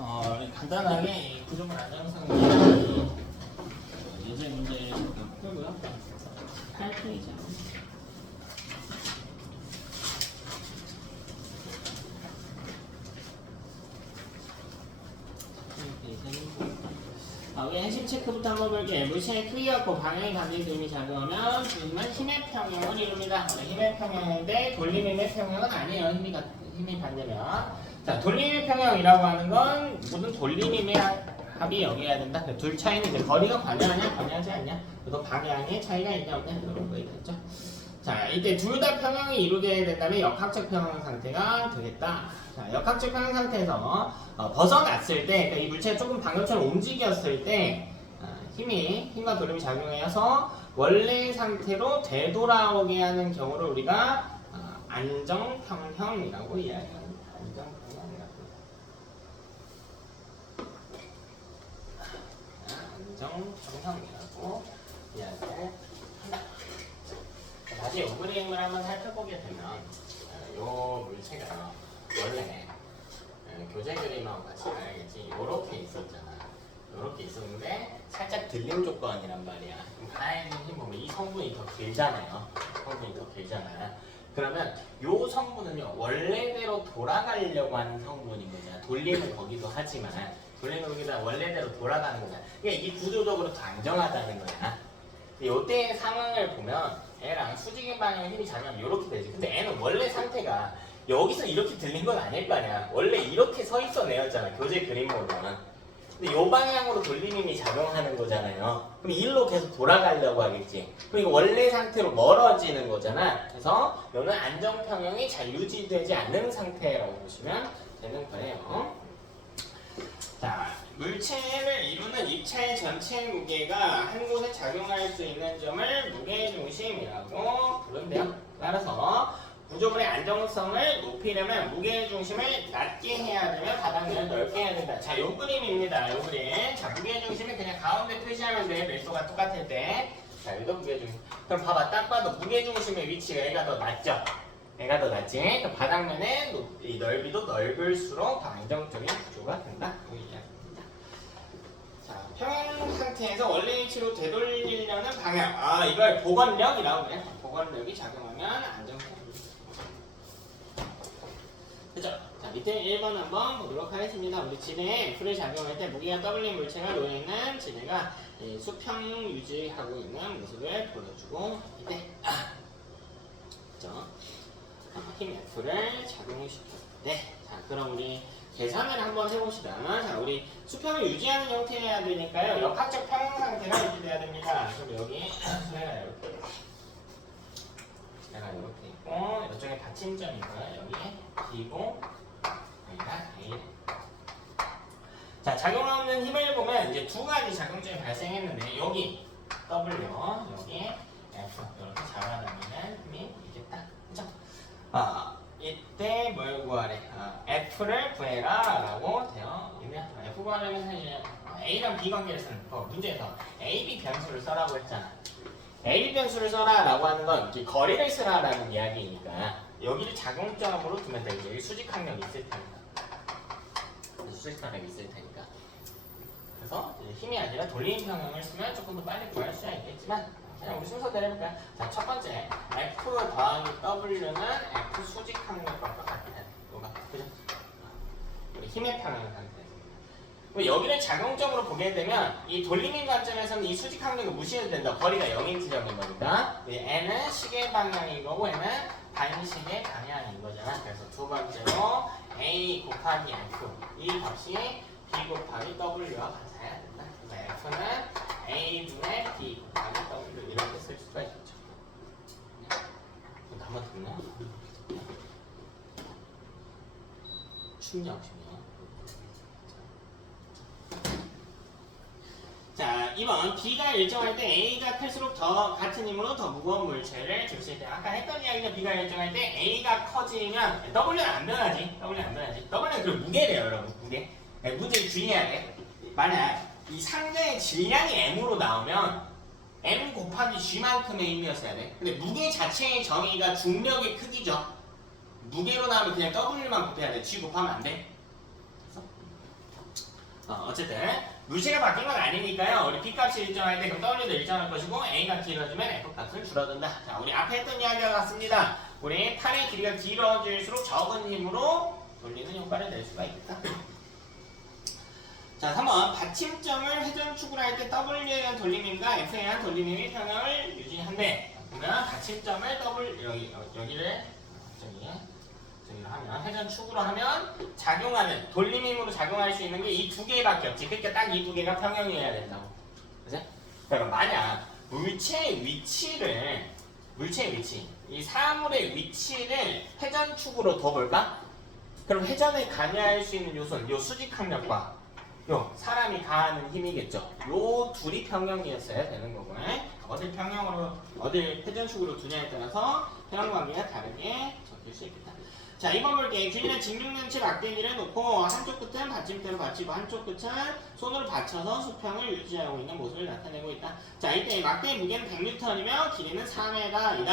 간단하게 이 구조물 안정성 예제 문제 풀고요. 8페이지. 여기 핵심 체크부터 한번 볼게요. 물체의 크기가 고 방향이 감지 그림이 작용하면 그림은 힘의 평형을 이룹니다. 힘의 평형인데 돌림힘의 평형은 아니에요. 힘이 반대면. 자, 돌림힘의 평형이라고 하는 건 모든 돌림힘의 합이 여기야 된다. 둘 차이는 이제 거리가 관여하냐 관여하지 않냐, 또 방향의 차이가 있냐 없냐 이런 거 있겠죠. 자, 이때 둘 다 평형이 이루게 된다면 역학적 평형 상태가 되겠다. 자, 역학적 평형 상태에서 벗어났을 때, 그러니까 이 물체가 조금 방금처럼 움직였을 때 힘과 돌림이 작용해서 원래 상태로 되돌아오게 하는 경우를 우리가 안정평형이라고 이야기합니다. 안정평형이라고 이야기를 한다. 다시 이 그림을 한번 살펴보게 되면 이 물체가 원래 교재 그림하고 같이 봐야겠지. 요렇게 있었잖아. 요렇게 있었는데 살짝 들림 조건이란 말이야. 가해진 보면 이 성분이 더 길잖아요. 성분이 더 길잖아요. 그러면 요 성분은요 원래대로 돌아가려고 하는 성분인 거잖아. 돌림은 거기도 하지만 돌림은 거기다 원래대로 돌아가는 거잖아. 그러니까 이게 구조적으로 더 안정하다는 거야. 요때 상황을 보면 애랑 수직인 방향에 힘이 작용하면 이렇게 되지. 근데 애는 원래 상태가 여기서 이렇게 들린 건 아닐 거 아니야. 원래 이렇게 서 있던 애였잖아. 교재 그림으로는. 근데 요 방향으로 돌림힘이 작용하는 거잖아요. 그럼 일로 계속 돌아가려고 하겠지. 그럼 이거 원래 상태로 멀어지는 거잖아. 그래서 이거는 안정평형이 잘 유지되지 않는 상태라고 보시면 되는 거예요. 자, 물체를 이루는 입체 전체 무게가 한 곳에 작용할 수 있는 점을 무게중심이라고 부른대요. 따라서 구조물의 안정성을 높이려면 무게중심을 낮게 해야 되면 바닥면을 넓게 해야 된다. 자, 요 그림입니다. 요 그림. 자, 무게중심을 그냥 가운데 표시하면 돼. 밀도가 똑같을 때. 자, 여기도 무게중심. 그럼 봐봐. 딱 봐도 무게중심의 위치가 얘가 더 낮죠? 얘가 더 낮지? 그럼 바닥면의 이 넓이도 넓을수록 더 안정적인 구조가 된다. 평형 상태에서 원래 위치로 되돌리려는 방향. 이걸 복원력이라고 그래. 복원력이 작용하면 안정평형. 그죠? 자, 밑에 1번 한번 보도록 하겠습니다. 우리 지뢰에 F를 작용할 때 무게가 W인 물체가 놓여있는 지뢰가 수평 유지하고 있는 모습을 보여주고 있대. 그죠? 힘 F를 작용시켰을 때. 자, 그럼 우리 계산을 한번 해봅시다. 자, 우리 수평을 유지하는 형태여야 되니까요. 역학적 평형 상태가 유지돼야 됩니다. 그럼 여기 내가 이렇게 있고 이쪽에 받침점이고요. 여기 B고 여기가 A. 자, 작용하는 힘을 보면 이제 두 가지 작용점이 발생했는데 여기 W, 여기 F 이렇게 잡아당기는 힘이 있겠다. 그죠? 이때 뭘 구하래? F를 구해라 라고 되어 있네요. F 구하려면 사실 A랑 B 관계를 쓰는 거. 문제에서 AB 변수를 써라고 했잖아. AB 변수를 써라 라고 하는 건 이렇게 거리를 쓰라 라는 이야기니까 여기를 작용점으로 두면 되겠죠. 여기 수직항력이 있을 테니까. 수직항력이 있을 테니까. 그래서 힘이 아니라 돌림 평형을 쓰면 조금 더 빨리 구할 수가 있겠지만 그냥 우리 순서대로 해볼까요? 자, 첫 번째 F 더하기 W는 F 수직항력과 같아요. 그죠? 우리 힘의 평형 상태. 여기를 작용점으로 보게 되면 이 돌림인 관점에서는 이 수직항력을 무시해도 된다. 거리가 0인 지점인 거니까. N은 시계 방향인 거고 N은 반시계 방향인 거잖아. 그래서 두 번째로 A 곱하기 F 이 값이 B 곱하기 W와 같아야 된다. 그래서 F는 A분의 B 곱하기 W 이렇게 쓸 수가 있죠. 나만 듣나? 충격. 자, 2번 B가 일정할 때 A가 클수록 더 같은 힘으로 더 무거운 물체를 줄수 있다. 아까 했던 이야기는 B가 일정할 때 A가 커지면 W는 안 변하지. W는 안 변하지. W는 그 무게래요, 여러분. 무게. 문제 주의해야 돼. 만약 이 상자의 질량이 M으로 나오면 M 곱하기 G만큼의 힘이었어야 돼. 근데 무게 자체의 정의가 중력의 크기죠. 무게로 나오면 그냥 W만 곱해야 돼. G 곱하면 안 돼. 어쨌든 물체가 바뀐 건 아니니까요. 우리 B값이 일정할 때 그럼 W도 일정할 것이고 A가 길어지면 F값은 줄어든다. 자, 우리 앞에 했던 이야기와 같습니다. 우리 팔의 길이가 길어질수록 적은 힘으로 돌리는 효과를 낼 수가 있겠다. 자, 3번 받침점을 회전축으로 할 때 W에 의한 돌림힘과 F에 의한 돌림힘이 평형을 유지한대. 그러면 받침점을 여기를 하면 회전축으로 하면 작용하는 돌림힘으로 작용할 수 있는 게 이 두 개밖에 없지. 그러니까 딱 이 두 개가 평형이어야 된다고. 그죠? 그러니까 만약 물체의 위치, 이 사물의 위치를 회전축으로 둬볼까? 그럼 회전에 관여할 수 있는 요소는 요 수직항력과 요 사람이 가하는 힘이겠죠. 요 둘이 평형이었어야 되는 거고, 어딜 평형으로, 어딜 회전축으로 두냐에 따라서 평형관계가 다르게 적힐 수 있겠다. 자, 2번 볼게. 균일한 직육면체 막대기를 놓고 한쪽 끝은 받침대로 받치고 한쪽 끝은 손으로 받쳐서 수평을 유지하고 있는 모습을 나타내고 있다. 자, 이때 막대의 무게는 100N이며 길이는 4m이다. 이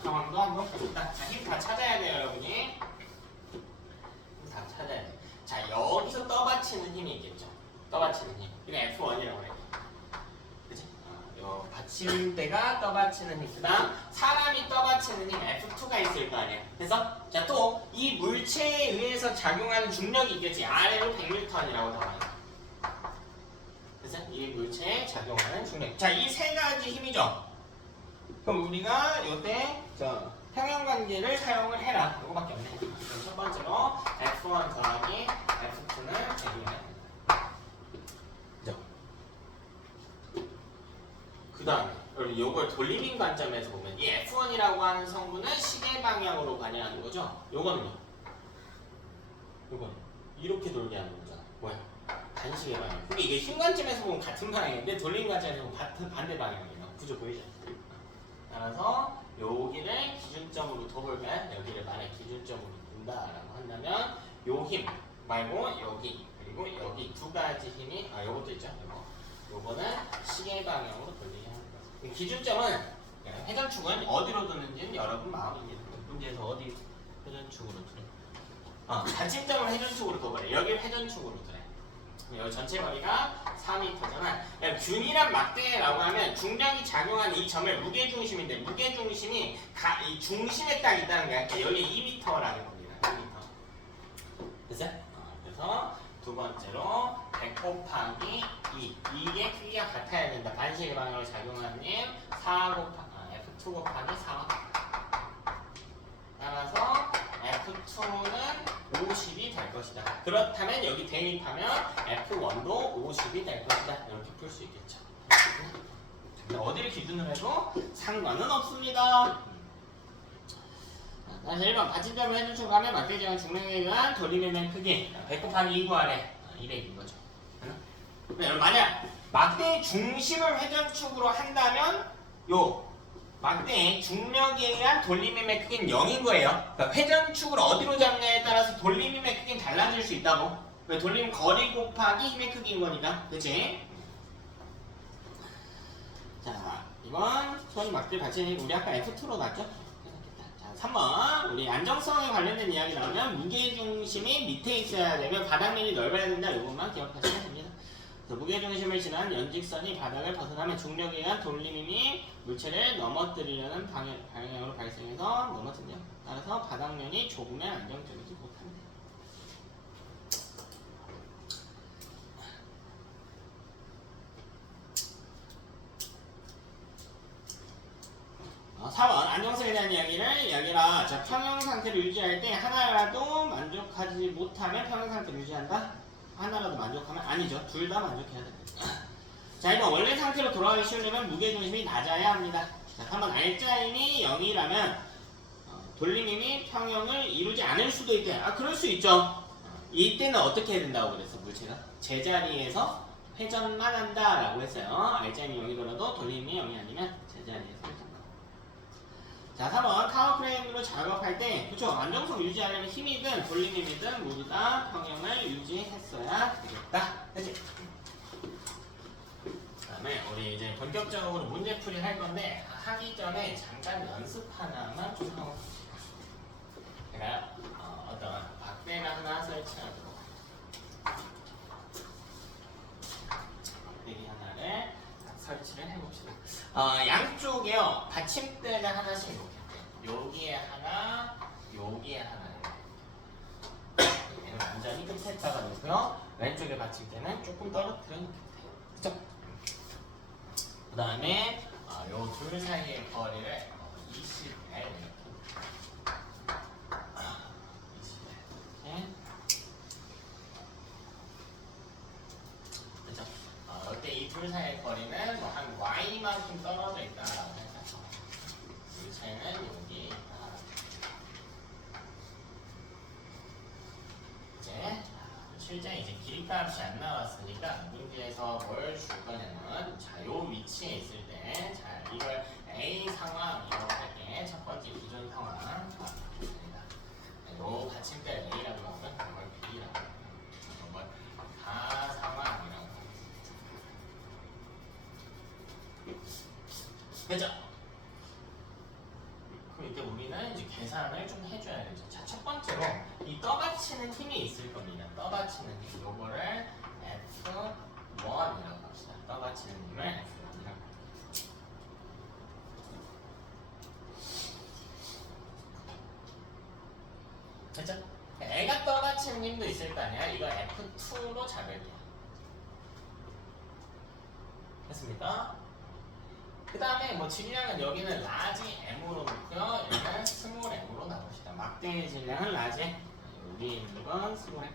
상황도 한번 보겠다. 자, 힘 다 찾아야 돼요, 여러분이. 힘 다 찾아야 돼. 자, 여기서 떠받치는 힘이 있겠죠. 떠받치는 힘. 이거 F1이라고 그래. 그치? 요 받침대가 떠받치는 힘. 그 다음, 사람이 떠받치는 힘 F2가 있을 거 아니야. 그래서, 자, 또, 이 물체에 의해서 작용하는 중력이 있겠지. 아래로 100N이라고 나와요. 그래서, 이 물체에 작용하는 중력. 자, 이 세 가지 힘이죠. 그럼 우리가 요때, 평형관계를 사용을 해라. 이거밖에 없네. 그럼 첫 번째로 F1 더하기 F2는 제기해야 된다. 그죠? 그 다음에 요걸 돌림인 관점에서 보면 이 F1이라고 하는 성분은 시계 방향으로 관여하는 거죠? 요거는요? 요거는 이렇게 돌게 하는 거잖아. 뭐야? 반시계 방향. 근데 이게 힘 관점에서 보면 같은 방향인데 돌림 관점에서 보면 반대 방향이에요. 구조 보이죠? 따라서 여기를 기준점으로 둬볼까요? 여기를 만약 기준점으로 둔다라고 한다면 요 힘 말고 여기 그리고 여기 두 가지 힘이 요것도 있죠. 요거는 시계 방향으로 돌리게 하는 거죠. 기준점은 회전축은 어디로 두는지는 여러분 마음입니다. 문제에서 어디 회전축으로 두래? 받침점을 회전축으로 둬버려. 여기를 회전축으로 두래. 여기 전체 거리가 4m잖아. 균일한 막대라고 하면 중력이 작용하는 이 점을 무게중심인데 무게중심이 이 중심에 딱 있다는 거야. 그러니까 여기 2m라는 겁니다. 2m. 됐어? 그래서 두 번째로 100 곱하기 2. 이게 크기가 같아야 된다. 반시계 방향으로 작용하는 힘 F2 곱하기 4. 따라서 F2는 50이 될 것이다. 그렇다면 여기 대입하면 F1도 50이 될 것이다. 이렇게 풀 수 있겠죠. 어디를 기준으로 해도 상관은 없습니다. 다시 1번 받침점을 회전축으로 하면 막대지형 중력에 의한 돌림의 크기 100 곱하기 2 구하래. 200인 거죠. 여러분 만약 막대의 중심을 회전축으로 한다면 요 막대의 중력에 의한 돌림힘의 크기는 0인 거예요. 그러니까 회전축을 어디로 잡냐에 따라서 돌림힘의 크기는 달라질 수 있다고. 왜 돌림 거리 곱하기 힘의 크기인 거니까. 그치? 자, 이번 손 막대 받침이 우리 아까 F2로 갔죠? 자, 3번 우리 안정성에 관련된 이야기 나오면 무게중심이 밑에 있어야 되면 바닥면이 넓어야 된다. 이것만 기억하시면 됩니다. 무게중심을 지난 연직선이 바닥을 벗어나면 중력에 의한 돌림힘이 물체를 넘어뜨리려는 방향으로 발생해서 넘어뜨려. 따라서 바닥면이 좁으면 안정적이지 못합니다. 4번 안정성에 대한 이야기를 여기라. 자, 평형 상태를 유지할 때 하나라도 만족하지 못하면 평형 상태를 유지한다. 하나라도 만족하면 아니죠. 둘 다 만족해야 됩니다. 자, 이번 원래 상태로 돌아가기 쉬우려면 무게중심이 낮아야 합니다. 자, 3번 알짜힘이 0이라면 돌림힘이 평형을 이루지 않을 수도 있대. 그럴 수 있죠. 이때는 어떻게 해야 된다고 그랬어, 물체가? 제자리에서 회전만 한다라고 했어요. 알짜힘이 0이더라도 돌림힘이 0이 아니면 제자리에서 회전. 자, 3번 타워프레임으로 작업할 때 그쵸? 안정성 유지하려면 힘이든 돌림힘이든 모두 다 평형을 유지했어야 되겠다. 그치? 그 다음에 우리 이제 본격적으로 문제풀이 할 건데 하기 전에 잠깐 연습 하나만 좀 하고 제가 어떤 박대를 하나 설치하도록 양쪽에요 받침대를 하나씩 놓겠대. 여기에 하나, 여기에 하나. 얘는 완전히 끝에다가 놓고요. 왼쪽에 받침대는 조금 떨어뜨려 놓겠대. 그죠? 그 다음에 요 둘 사이의 거리를 20L 이렇게. 20L 이렇게. 그죠? 이때 이 둘 사이의 거리는 뭐 한 Y만큼 떨어져 있다라고 해서 둘 차이는 여기 있다. 이제 실제 이제 길이값이 안 나왔으니까 문제에서 뭘 줄 거냐면 자, 요 위치에 있을 때 자, 이걸 A 상황이라고 할게. 첫 번째 기존 상황. 요 받침대 A라고 하면 이걸 B라고 하면 이걸 다 상황이라고 하면 그죠? 그럼 이때 우리는 이제 계산을 좀 해줘야 되죠. 자, 첫 번째로 이 떠받치는 힘이 있을 겁니다. 떠받치는 힘. 요거를 F1이라고 합시다. 떠받치는 힘을 F1이라고. 그죠? 애가 떠받치는 힘도 있을 거 아니야? 이거 F2로 잡을게요. 됐습니까? 그 다음에 뭐 질량은 여기는 라지 M으로 놓고요. 여기는 스몰 M으로 나눕시다. 막대의 질량은 라지 M. 여기 있는 건 스몰 M.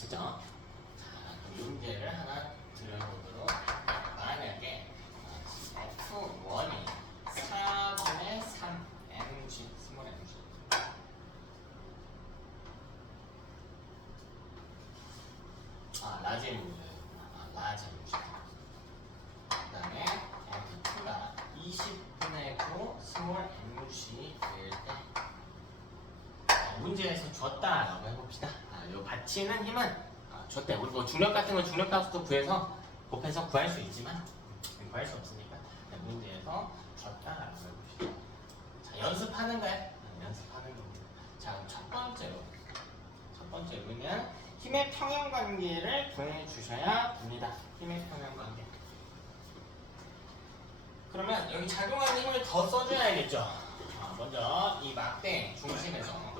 그죠? 자, 그럼 문제를 하나 드려보도록 만약에 F1이 4분의 3 mg 스몰 mg 라지 mg 라지 mg 그 다음에 F2가 20분의 9 스몰 mg일 때 문제에서 줬다라고 해봅시다. 요 받치는 힘은 줬대. 우리 뭐 중력 같은 건 중력 값도 구해서 곱해서 구할 수 있지만 구할 수 없으니까 문제에서 줬다라고 해봅시다. 자, 연습하는 거야. 연습하는 겁니다. 자, 그럼 첫 번째로는 힘의 평형 관계를 구해주셔야 됩니다. 힘의 평형 관계. 그러면 여기 작용하는 힘을 더 써줘야겠죠. 먼저 이 막대 중심에서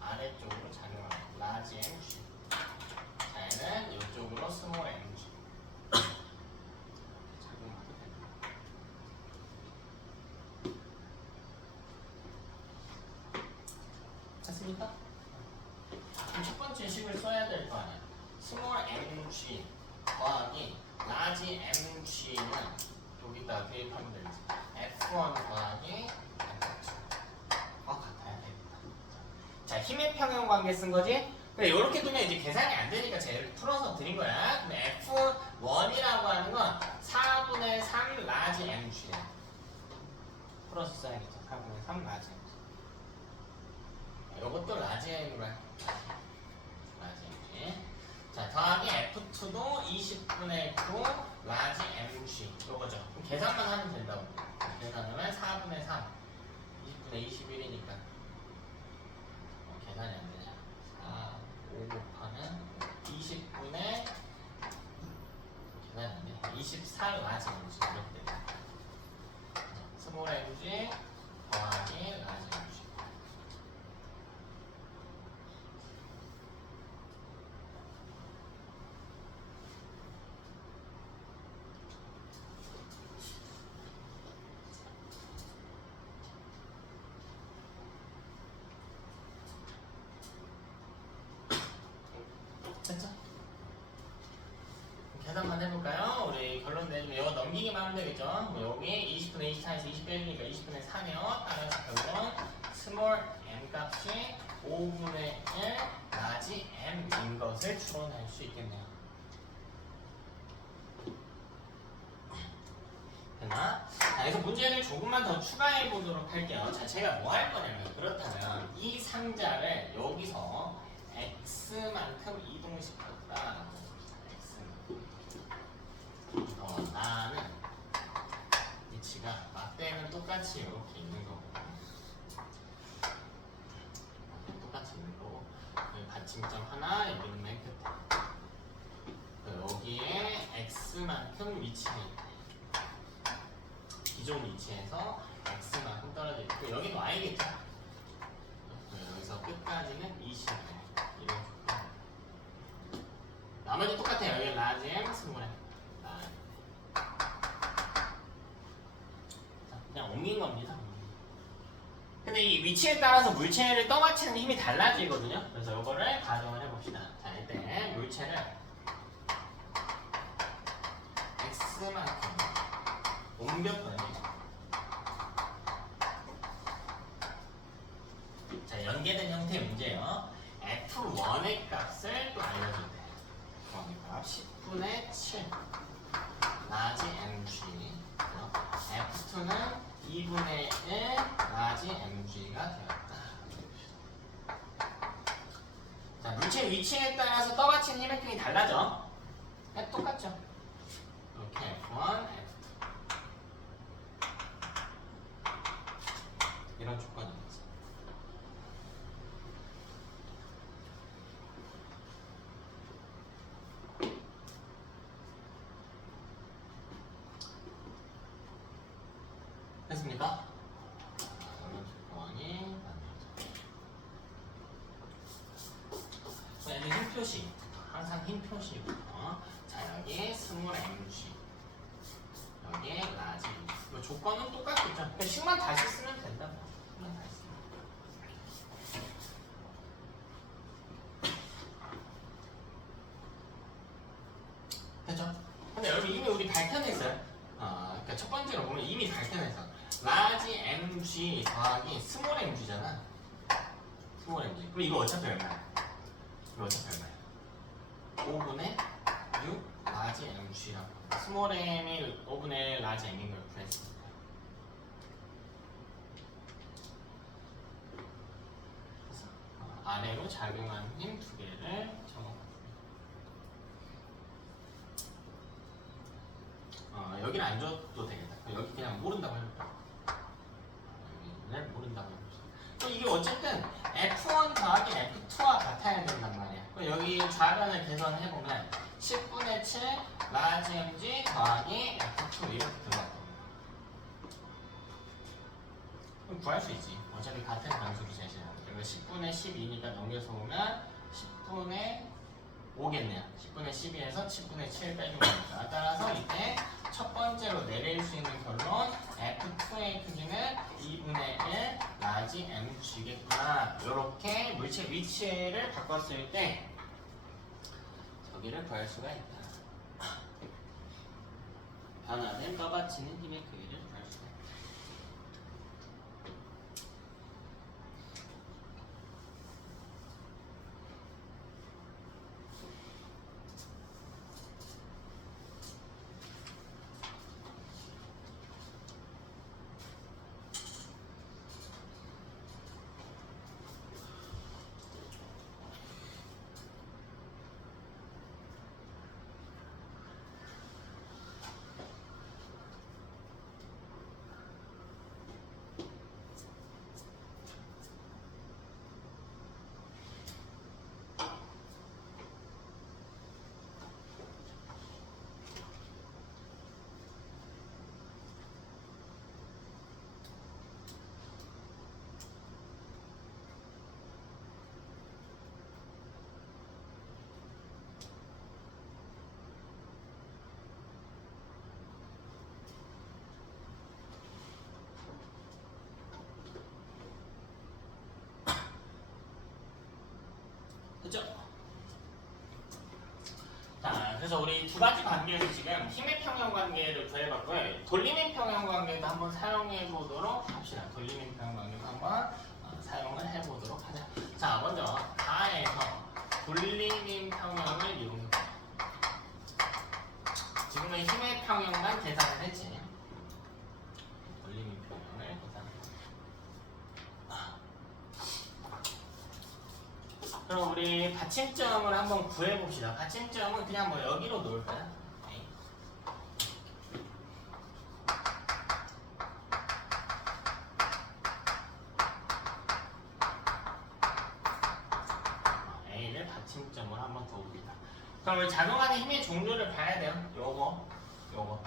아래쪽으로 작용하는 라지 mg. 자, 얘는 이쪽으로 스몰 mg. 작용하게 됩니다. 됐습니까? 그럼 첫 번째 식을 써야 될 거 아니야. 스몰 mg 더하기 라지 mg는 여기다 대입하면 되지. F1 더하기 F2 같아야 됩니다. 자, 힘의 평형 관계 쓴 거지? 근데 이렇게 두면 이제 계산이 안 되니까 제가 이렇게 풀어서 드린 거야. 근데 F1이라고 하는 건 4분의 3 라지 mg야. 풀어서 써야겠죠. 4분의 3 라지 mg. 이것도 라지 m으로 해. 라지 mg. 자, 더하기 F2도 20분의 9 라지 mg. 요거죠. 그럼 계산만 하면 된다고. 계산하면 4분의 3. 20분의 21이니까. 계산이 안 되냐. 5 곱하면 20분의 계산이 안 돼. 24 라지 mg. 이렇게 됩니다. 스몰 mg 더하기 라지 mg. 됐죠? 계산만 해볼까요? 우리 결론 내주면 이거 넘기기만 하면 되겠죠? 뭐 여기 20분의 24에서 20 빼주니까 20분의 4네요. 따라서 결국은 스몰 m 값이 5분의 1 라지 m인 것을 추론할 수 있겠네요. 됐나? 자, 그래서 문제를 조금만 더 추가해 보도록 할게요. 자, 제가 뭐 할 거냐면 그렇다면 이 상자를 여기서 x만큼 이동시켰다. x만큼. 나는 위치가 막대는 똑같이 이렇게 있는 거고, 똑같이 있는 거고, 받침점 x만큼 위치해 있다. 기존 위치에서 x만큼 떨어져 있고 여기는 y겠죠. 여기서 끝까지는 20. 이런 조건. 나머지 똑같아요. 여기 라지 m, 스몰 m. 그냥 옮긴 겁니다. 근데 이 위치에 따라서 물체를 떠받치는 힘이 달라지거든요. 그래서 이거를 가정을 해봅시다. 자, 이때 물체를 x만큼 옮겼더니 자, 연계된 형태의 문제예요. f1의 값을 또 알려준대. f1의 값 10분의 7 라지 mg. f2는 2분의 1 라지 mg가 되었다. 자, 물체 위치에 따라서 떠받치는 힘의 크기 달라져. 똑같죠? 이렇게 F1, F2 이런 조건이 있어. 됐습니까? 이런 조건이 얘는 힘 표시. 항상 힘 표시부터. 자, 여기 스몰 mg. 여기에 라지. 뭐 조건은 똑같겠죠. 그러니까 식만 다시 쓰면 된다. 식만 다시 쓰면. 됐죠? 근데 여러분 이미 우리 밝혀냈어요. 그러니까 첫 번째로 보면 이미 밝혀냈어. 라지 mg 더하기 스몰 mg잖아. 스몰 mg. 그럼 이거 어차피 얼마야? 이거 어차피 얼마야? 5분의 6 라지 mg라고. 스몰 m이 5분의 라지 m인 걸 구했습니다. 그래서 아래로 작용하는 힘 두 개를 적어봤습니다. 여기는 안 줘도 되겠다. 여기 그냥 모른다고 해볼까? 여기를 모른다고 해봅시다. 이게 어쨌든 F1 더하기 F2와 같아야 된단 말이야. 여기 좌변을 계산해보면 10분의 7 라지 mg 더하기 F2 이렇게 들어갈 겁니다. 그럼 구할 수 있지. 어차피 같은 변수를 제시하는데 이거 10분의 12니까 넘겨서 보면 10분의 5겠네요. 10분의 12에서 10분의 7 빼준 거니까. 따라서 이때 첫 번째로 내릴 수 있는 결론 F2의 크기는 2분의 1 라지 mg겠구나. 이렇게 물체 위치를 바꿨을 때 저기를 구할 수가 있다. 변화된 떠받치는 힘의 크기를 구할 수가 있다. 그죠? 자, 그래서 우리 두 가지 관계에서 지금 힘의 평형 관계를 구해봤고요. 돌림의 평형 관계도 한번 사용해 보도록 합시다. 돌림의 평형 관계도 한번 사용을 해보도록 하자. 자, 먼저 가에서 돌림의 평형을 이용해보자. 지금은 힘의 평형만 계산을 했지. 돌림의 평형을 계산해보자. 그럼 우리 받침점을 한번 구해봅시다. 받침점은 그냥 뭐 여기로 놓을까요? A를 받침점을 한번 둬봅니다. 그럼 우리 작용하는 힘의 종류를 봐야 돼요. 요거 요거랑 요거.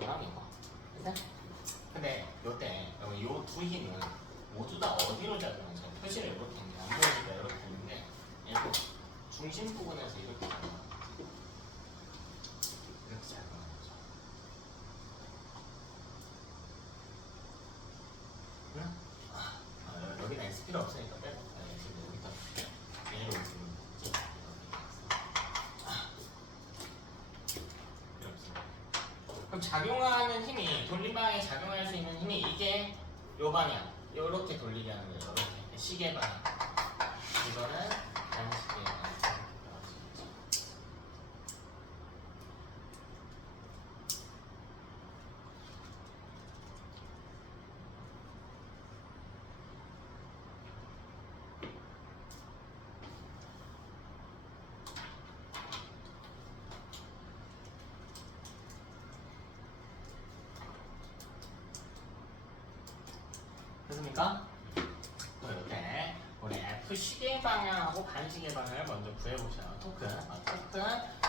요거랑 요거. 됐어? 근데 요때 요 두 힘은 모두 다 어디로 작용하죠? 표시를 이렇게 했는데 안 보이니까 이렇게 했는데 얘도 중심 부분에서 이렇게 작용하는 거죠. 이렇게 작용하는 거죠. 응? 여기는 S 필요 없으니까 빼고 지금 여기다 얘로 있으면 그럼 작용하는 힘이 돌림방향에 작용할 수 있는 힘이 이게 요 방향 요렇게 돌리게 하는 거예요. 요렇게 시계 방향 이거는 반시계 방향 됐습니까? 이렇게 우리 F 시계 방향하고 반시계 방향을 먼저 구해보셔요. 토큰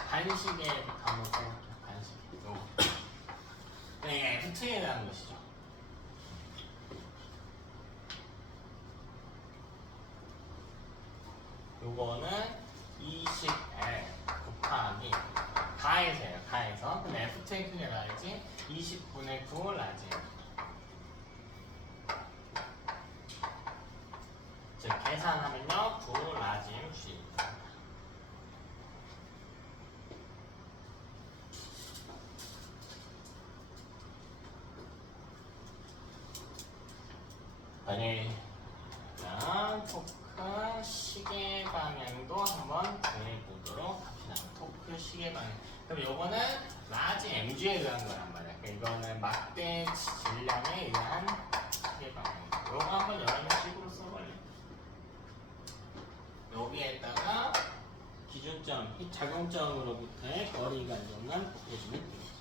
반시계부터 한번 써볼게요. 반시계 요거 네, F2에 대한 것이죠. 요거는 20L 곱하기 가에서예요. 가에서 근데 F2의 크기가 나야지 20분의 9 라지 즉 계산하면요 9 라지 G 아니 토크 시계 방향도 한번 구해보도록 합시다. 토크 시계 방향. 그럼 요거는 라지 mg에 의한 거란 말이야. 그러니까 이거는 막대 질량에 의한 시계 방향. 요거 한번 여러분 식으로 써볼래. 여기에다가 기준점, 이 작용점으로부터의 거리 관점만 해주면 되겠죠.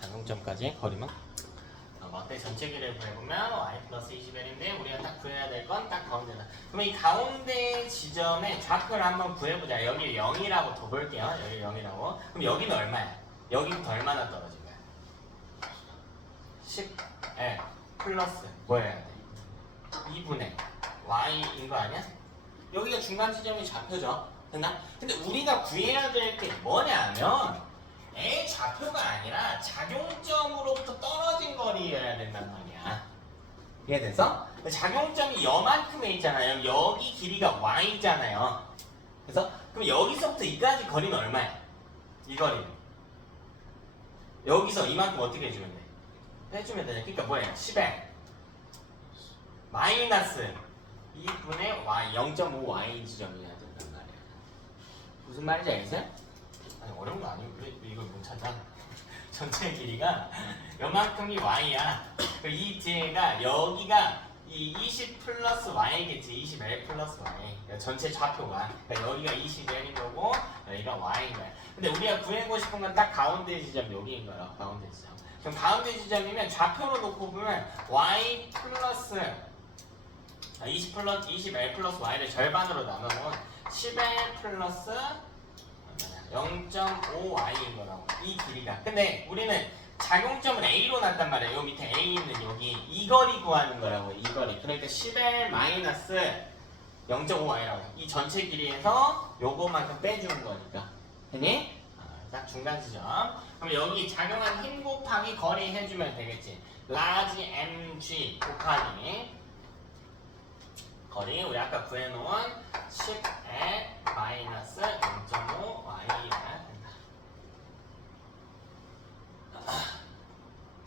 작용점까지의 거리만 막대 전체 길이를 구해보면 y 플러스 20l인데 우리가 딱 구해야 될 건 딱 가운데다. 그럼 이 가운데 지점에 좌표를 한번 구해보자. 여기 0이라고 둬볼게요. 여기 0이라고. 그럼 여기는 얼마야? 여기부터 얼마나 떨어진 거야? 10l 플러스 뭐 해야 돼? 2분의 y인 거 아니야? 여기가 중간 지점이 좌표죠. 됐나? 근데 우리가 구해야 될 게 뭐냐면 A 좌표가 아니라 작용점으로부터 떨어진 거리여야 된단 말이야. 이해돼서? 작용점이 여만큼에 있잖아요. 여기 길이가 y잖아요. 그래서 그럼 여기서부터 이까지 거리는 얼마야? 이 거리는 여기서 이만큼 어떻게 해주면 돼? 해주면 되냐? 그러니까 뭐예요? 10에 마이너스 2분의 y 0.5y 지점이어야 된단 말이야. 무슨 말인지 알겠어요? 아니 어려운 거 아니고 왜 이걸 못 찾아? 전체 길이가 요만큼이 y야. 이 뒤에가 여기가 이 20 플러스 y겠지. 20l 플러스 y. 그러니까 전체 좌표가. 그러니까 여기가 20l인 거고 여기가 y인 거야. 근데 우리가 구하고 싶은 건 딱 가운데 지점 여기인 거야. 가운데 지점. 그럼 가운데 지점이면 좌표로 놓고 보면 y 플러스 20l 플러스 y를 절반으로 나눠놓은 10l 플러스 0.5y인 거라고. 이 길이가. 근데 우리는 작용점을 A로 놨단 말이야. 요 밑에 A 있는 여기 이 거리 구하는 거라고. 이 거리. 그러니까 10L 마이너스 0.5y라고. 이 전체 길이에서 요거만큼 빼주는 거니까. 됐니? 딱 중간 지점. 그럼 여기 작용한 힘 곱하기 거리 해주면 되겠지. 라지 mg 곱하기 거리 우리 아까 구해놓은 10에 마이너스 0.5y가 된다.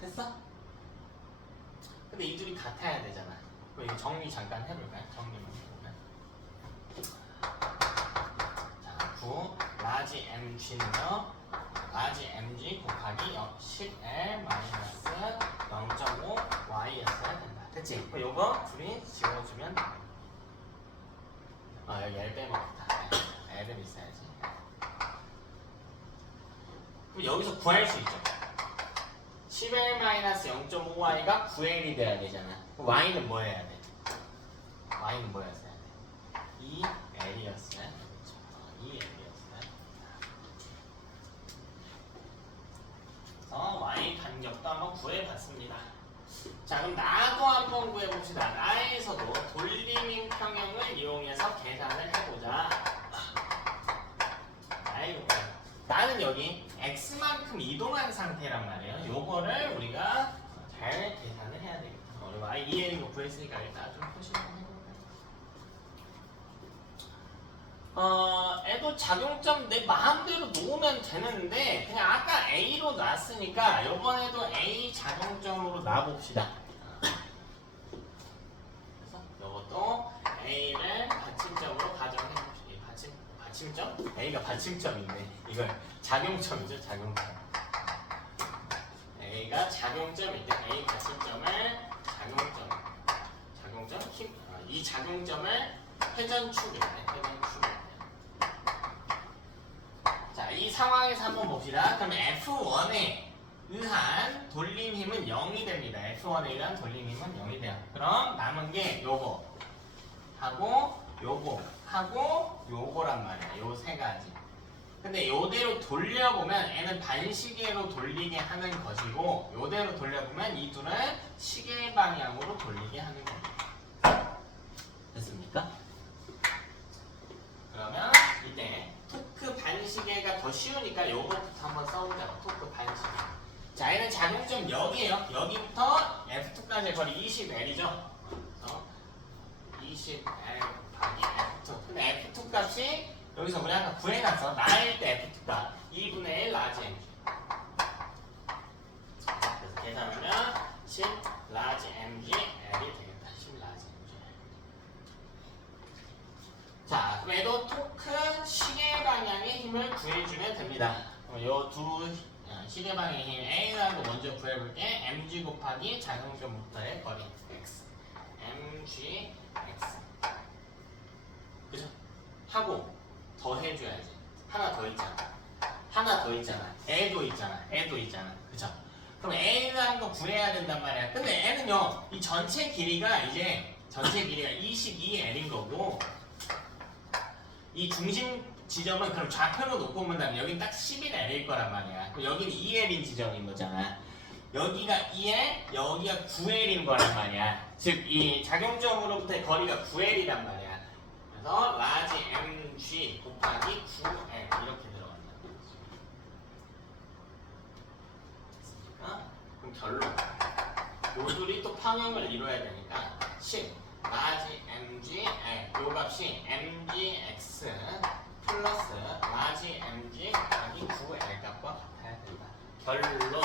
됐어? 근데 이 둘이 같아야 되잖아. 그럼 이거 정리 잠깐 해볼까요? 정리만 해볼까요? 9 라지 mg는요 라지 mg 곱하기 10l 마이너스 0.5 y였어야 된다. 됐지? 그럼 요거 둘이 지워주면 돼. 여기 L 빼먹었다. L은 있어야지. 그럼 여기서 구할 수 있죠. 10l-0.5y가 9l이 돼야 되잖아. 그럼 y는 뭐 해야 돼? y는 뭐였어야 돼? 2l이었어야 돼. 그렇죠? 2l이었어야 돼. 그래서 y 간격도 한번 구해봤습니다. 자, 그럼 나도 한번 구해봅시다. 나에서도 돌리민 평형을 이용해서 계산을 해보자. 나는 여기 x만큼 이동한 상태란 말이에요. 요거를 우리가 잘 계산을 해야 되겠다. 우리 y 2n인 거 구했으니까 일단 좀 표시를 해볼까요? 애도 작용점 내 마음대로 놓으면 되는데 그냥 아까 A로 놨으니까 요번에도 A 작용점으로 놔봅시다. 그래서 요것도 A를 받침점으로 가정해봅시다. 받침점? A가 받침점인데 이걸 작용점이죠. 작용점. A가 작용점인데 A 받침점을 작용점 힘. 이 작용점을 회전축이네. 회전축. 자, 이 상황에서 한번 봅시다. 그럼 F1에 의한 돌림 힘은 0이 됩니다. F1에 의한 돌림 힘은 0이 돼요. 그럼 남은 게 요거 하고 요거 하고 요거란 말이야. 요 세 가지. 근데 요대로 돌려보면 얘는 반시계로 돌리게 하는 것이고 요대로 돌려보면 이 둘은 시계 방향으로 돌리게 하는 겁니다. 됐습니까? 그러면 이때 토크 반시계가 더 쉬우니까 요거부터 한번 써보자고. 토크 반시계. 자, 얘는 작용점 여기에요. 여기부터 F2까지의 거리 20L이죠. 20L 곱하기 F2. 근데 F2 값이 여기서 우리 아까 구해놨어. 나일 때 F2 값 2분의 1 라지 mg. 그래서 계산하면 10 라지 mg L이 되겠다. 10 라지 mg. 자, 그럼 얘도 토크 시계 방향의 힘을 구해주면 됩니다. 그럼 요 두 시계 방향의 힘 A라는 거 먼저 구해볼게. mg 곱하기 작용점부터의 거리 x. mg x. 그죠? 하고 더 해줘야지. 하나 더 있잖아. 애도 있잖아. 그죠? 그럼 A라는 거 구해야 된단 말이야. 근데 N은요, 이 전체 길이가 22L인 거고, 이 중심 지점은 그럼 좌표로 놓고 본다면 여긴 딱 11L일 거란 말이야. 그럼 여기는 2L인 지점인 거잖아. 여기가 2L, 여기가 9L인 거란 말이야. 즉, 이 작용점으로부터의 거리가 9L이란 말이야. 그래서 라지 mg 곱하기 9L 이렇게 들어간다. 됐습니까? 그럼 결론. 요둘이 또 평형을 이뤄야 되니까 10 라지 mg L 요 값이 mgx 플러스 라지 mg 곱하기 9L 값과 같아야 된다. 결론.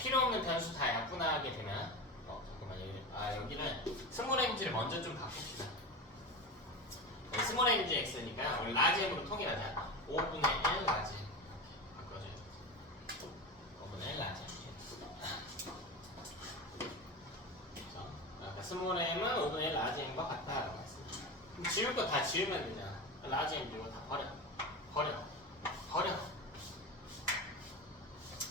필요 없는 변수 다 약분하게 되면 잠깐만 여기는 스몰 mg를 먼저 좀 바꿉시다. 스몰 mg x니까 우리 라지 m으로 통일하자. 5분의 1 라지 m 바꿔줘야 돼. 5분의 1 라지 m. 그래서 아까 스몰 m은 5분의 1 라지 m과 같다라고 했습니다. 그럼 지울 거 다 지우면 되잖아. 라지 m 이거 다 버려.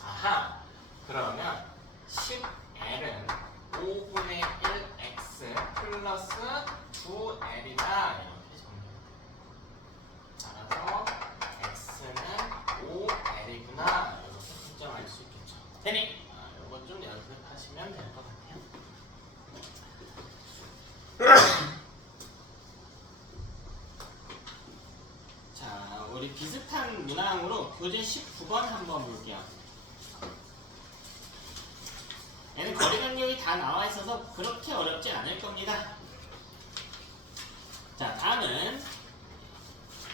아하. 그러면 10L은 5분의 1x 플러스 9L이다. 따라서 x는 5L이구나. 이렇게 설정할 수 있겠죠. 되니? 이거 좀 연습하시면 될 것 같아요. 자, 우리 비슷한 문항으로 교재 19번 한번 볼게요. 얘는 거리 간격이 다 나와 있어서 그렇게 어렵지 않을 겁니다. 자, 다음은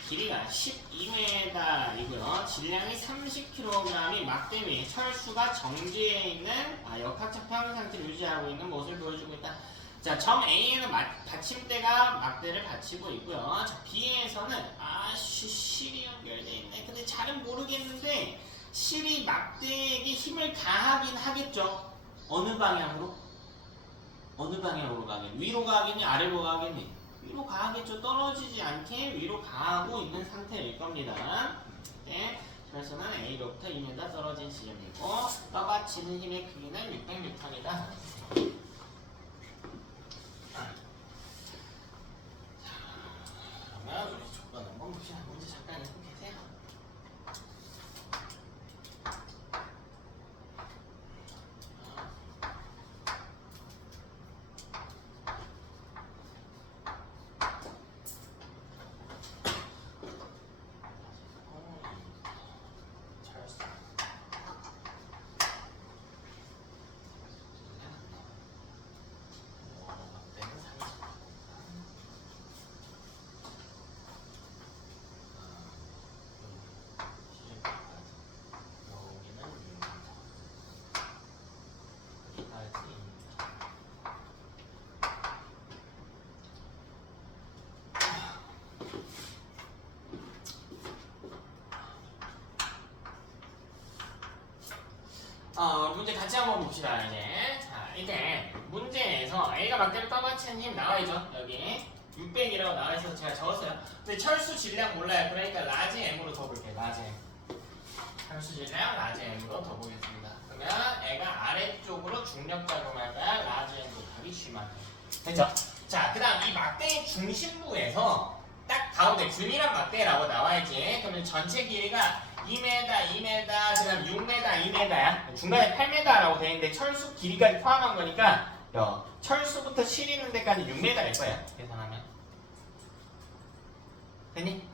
길이가 12m이고요. 질량이 30kg이 막대미 철수가 정지해 있는 역학적 평형 상태를 유지하고 있는 모습을 보여주고 있다. 자, 점 A에는 받침대가 막대를 받치고 있고요. 자, B에서는 실이 연결되어 있네. 근데 잘은 모르겠는데 실이 막대에게 힘을 가하긴 하겠죠. 어느 방향으로? 어느 방향으로 가겠니? 위로 가겠니? 아래로 가겠니? 위로 가겠죠. 떨어지지 않게 위로 가고 있는 상태일 겁니다. 네. 그래서는 A로부터 2m 떨어진 지점이고 떠받치는 힘의 크기는 600N이다. 그러면 우리 조건은 봅시다. 문제 잠깐 읽고 계세요. 문제 같이 한번 봅시다. 이제 자, 이때 문제에서 A가 막대를 떠받치는 힘 나와있죠. 여기 600이라고 나와있어서 제가 적었어요. 근데 철수 질량 몰라요. 그러니까 라지 M으로 더 볼게요. 라지 M. 철수 질량 라지 M으로 더 보겠습니다. 그러면 애가 아래쪽으로 중력 작용할 거야. 라지 M 곱하기 G만. 됐죠? 자, 그 다음 이 막대의 중심부에서 딱 가운데 균일한 막대라고 나와있지. 그러면 전체 길이가 2m, 2m, 그 다음 6m, 2m야. 중간에 8m라고 되어 있는데 철수 길이까지 포함한 거니까 철수부터 실이는 데까지 6m일 거야. 계산하면. 됐니?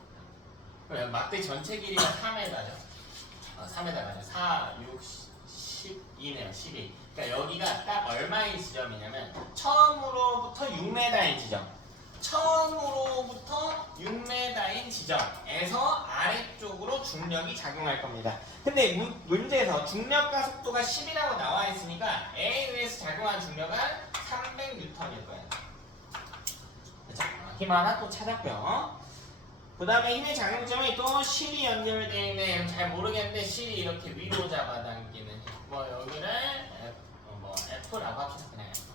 그러면 막대 전체 길이가 4m죠. 4m 맞아. 4, 6, 12네요. 12. 그러니까 여기가 딱 얼마의 지점이냐면 처음으로부터 6m인 지점. 처음으로부터 6m인 지점에서 아래쪽으로 중력이 작용할 겁니다. 근데 문제에서 중력과 속도가 10이라고 나와 있으니까 A에 의해서 작용한 중력은 300N일 거예요. 그렇죠? 힘 하나 또 찾았고요. 그 다음에 힘의 작용점이 또 실이 연결되어 있네. 잘 모르겠는데 실이 이렇게 위로 잡아당기는 힘. 뭐 여기를 F라고 합시다. 그냥 F.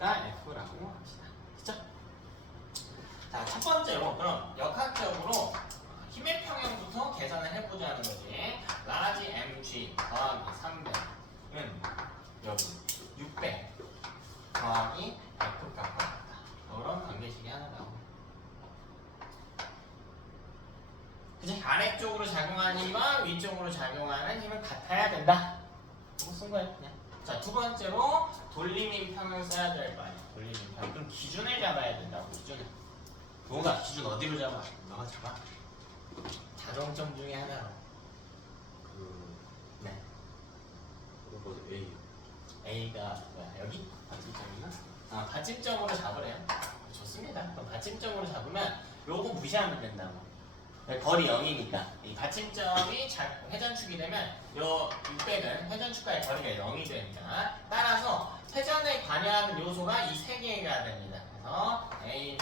F라고 합시다. 그쵸? 자, 첫 번째로 그럼 역학적으로 힘의 평형부터 계산을 해보자는 거지. 라지 mg 더하기 300은 여기 600 더하기 F 값과 같다. 이런 관계식이 하나 나옵니다. 그치? 아래쪽으로 작용하는 힘과 위쪽으로 작용하는 힘은 같아야 된다. 이거 쓴 거예요, 그냥. 자, 두 번째로 돌림임 평을 써야 될 거 아니야. 돌림임 평. 그럼 기준을 잡아야 된다고. 기준을. 뭐가 기준 어디로 잡아? 너가 잡아. 자동점 중에 하나로. 네. 그거 A. A가 뭐야? 여기? 받침점이나? 받침점으로 잡으래요. 좋습니다. 그럼 받침점으로 잡으면 요거 무시하면 된다고. 거리 0이니까 이 받침점이 회전축이 되면 요 600은 회전축과의 거리가 0이 되니까 따라서 회전에 관여하는 요소가 이 세 개가 됩니다. 그래서 A를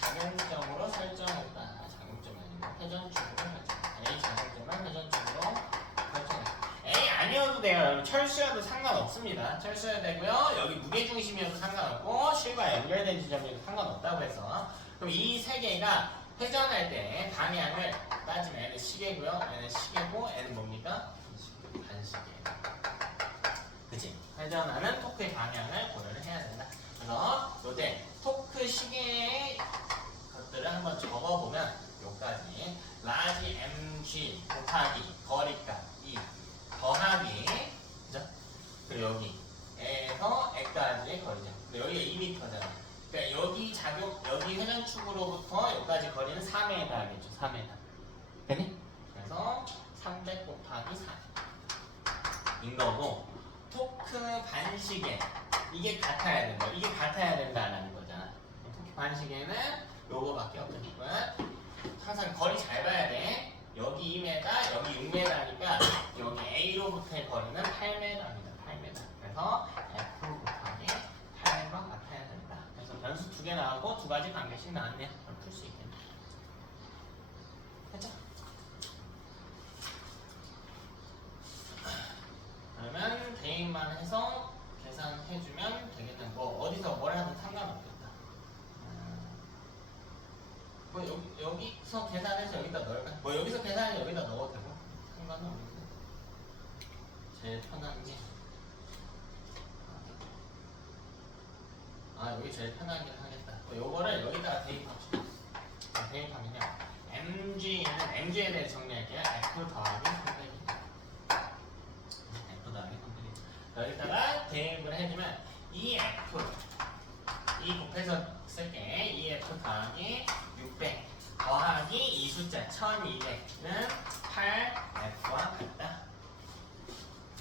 작용점으로 설정했다. 작용점이 아니고 회전축으로 설정. A 작용점은 회전축으로 설정했다. A 아니어도 돼요. 여러분 철수여도 상관없습니다. 철수여도 되고요. 여기 무게중심이어도 상관없고 실과 연결된 지점이어도 상관없다고 해서 그럼 이 세 개가 회전할 때 방향을 따지면 N은 시계고요. N은 시계고 N은 뭡니까? 반시계. 그치? 회전하는 토크의 방향을 고려를 해야 된다. 그래서 요때 토크 시계의 것들을 한번 적어보면 요까지 라지 mg 곱하기 거리값 2 더하기 그죠? 그리고 여기에서 X까지의 거리죠. 그리고 여기가 2m잖아. 그러니까 여기 회전축으로부터 여기까지 거리는 3m 하겠죠. 3m. 되니? 그래서 300 곱하기 4인 거고 토크 반시계 이게 같아야 된다. 이게 같아야 된다라는 거잖아. 토크 반시계는 요거밖에 없으니까 항상 거리 잘 봐야 돼. 여기 2m, 여기 6m니까 여기 A로부터의 거리는 8m입니다. 8m. 그래서 F 곱하기 두 가지 관계씩 나왔네요. 풀 수 있겠네. 됐죠? 그러면 대입만 해서 계산해주면 되겠네. 뭐 어디서 뭘 하든 상관없겠다. 뭐 여기서 계산해서 여기다 넣을까? 뭐 여기서 계산해서 여기다 넣어도 되고 상관은 없는데 제일 편한 게 여기 제일 편하긴 하겠다. 요거를 여기다가 대입합시다. 대입하면요 MG에 대해 정리할게요. F 더하기 300입니다. F 더하기 300입니다. 여기다가 대입을 해주면 EF 곱해서 쓸게. EF 더하기 600 더하기 이 숫자 1200은 8F와 같다.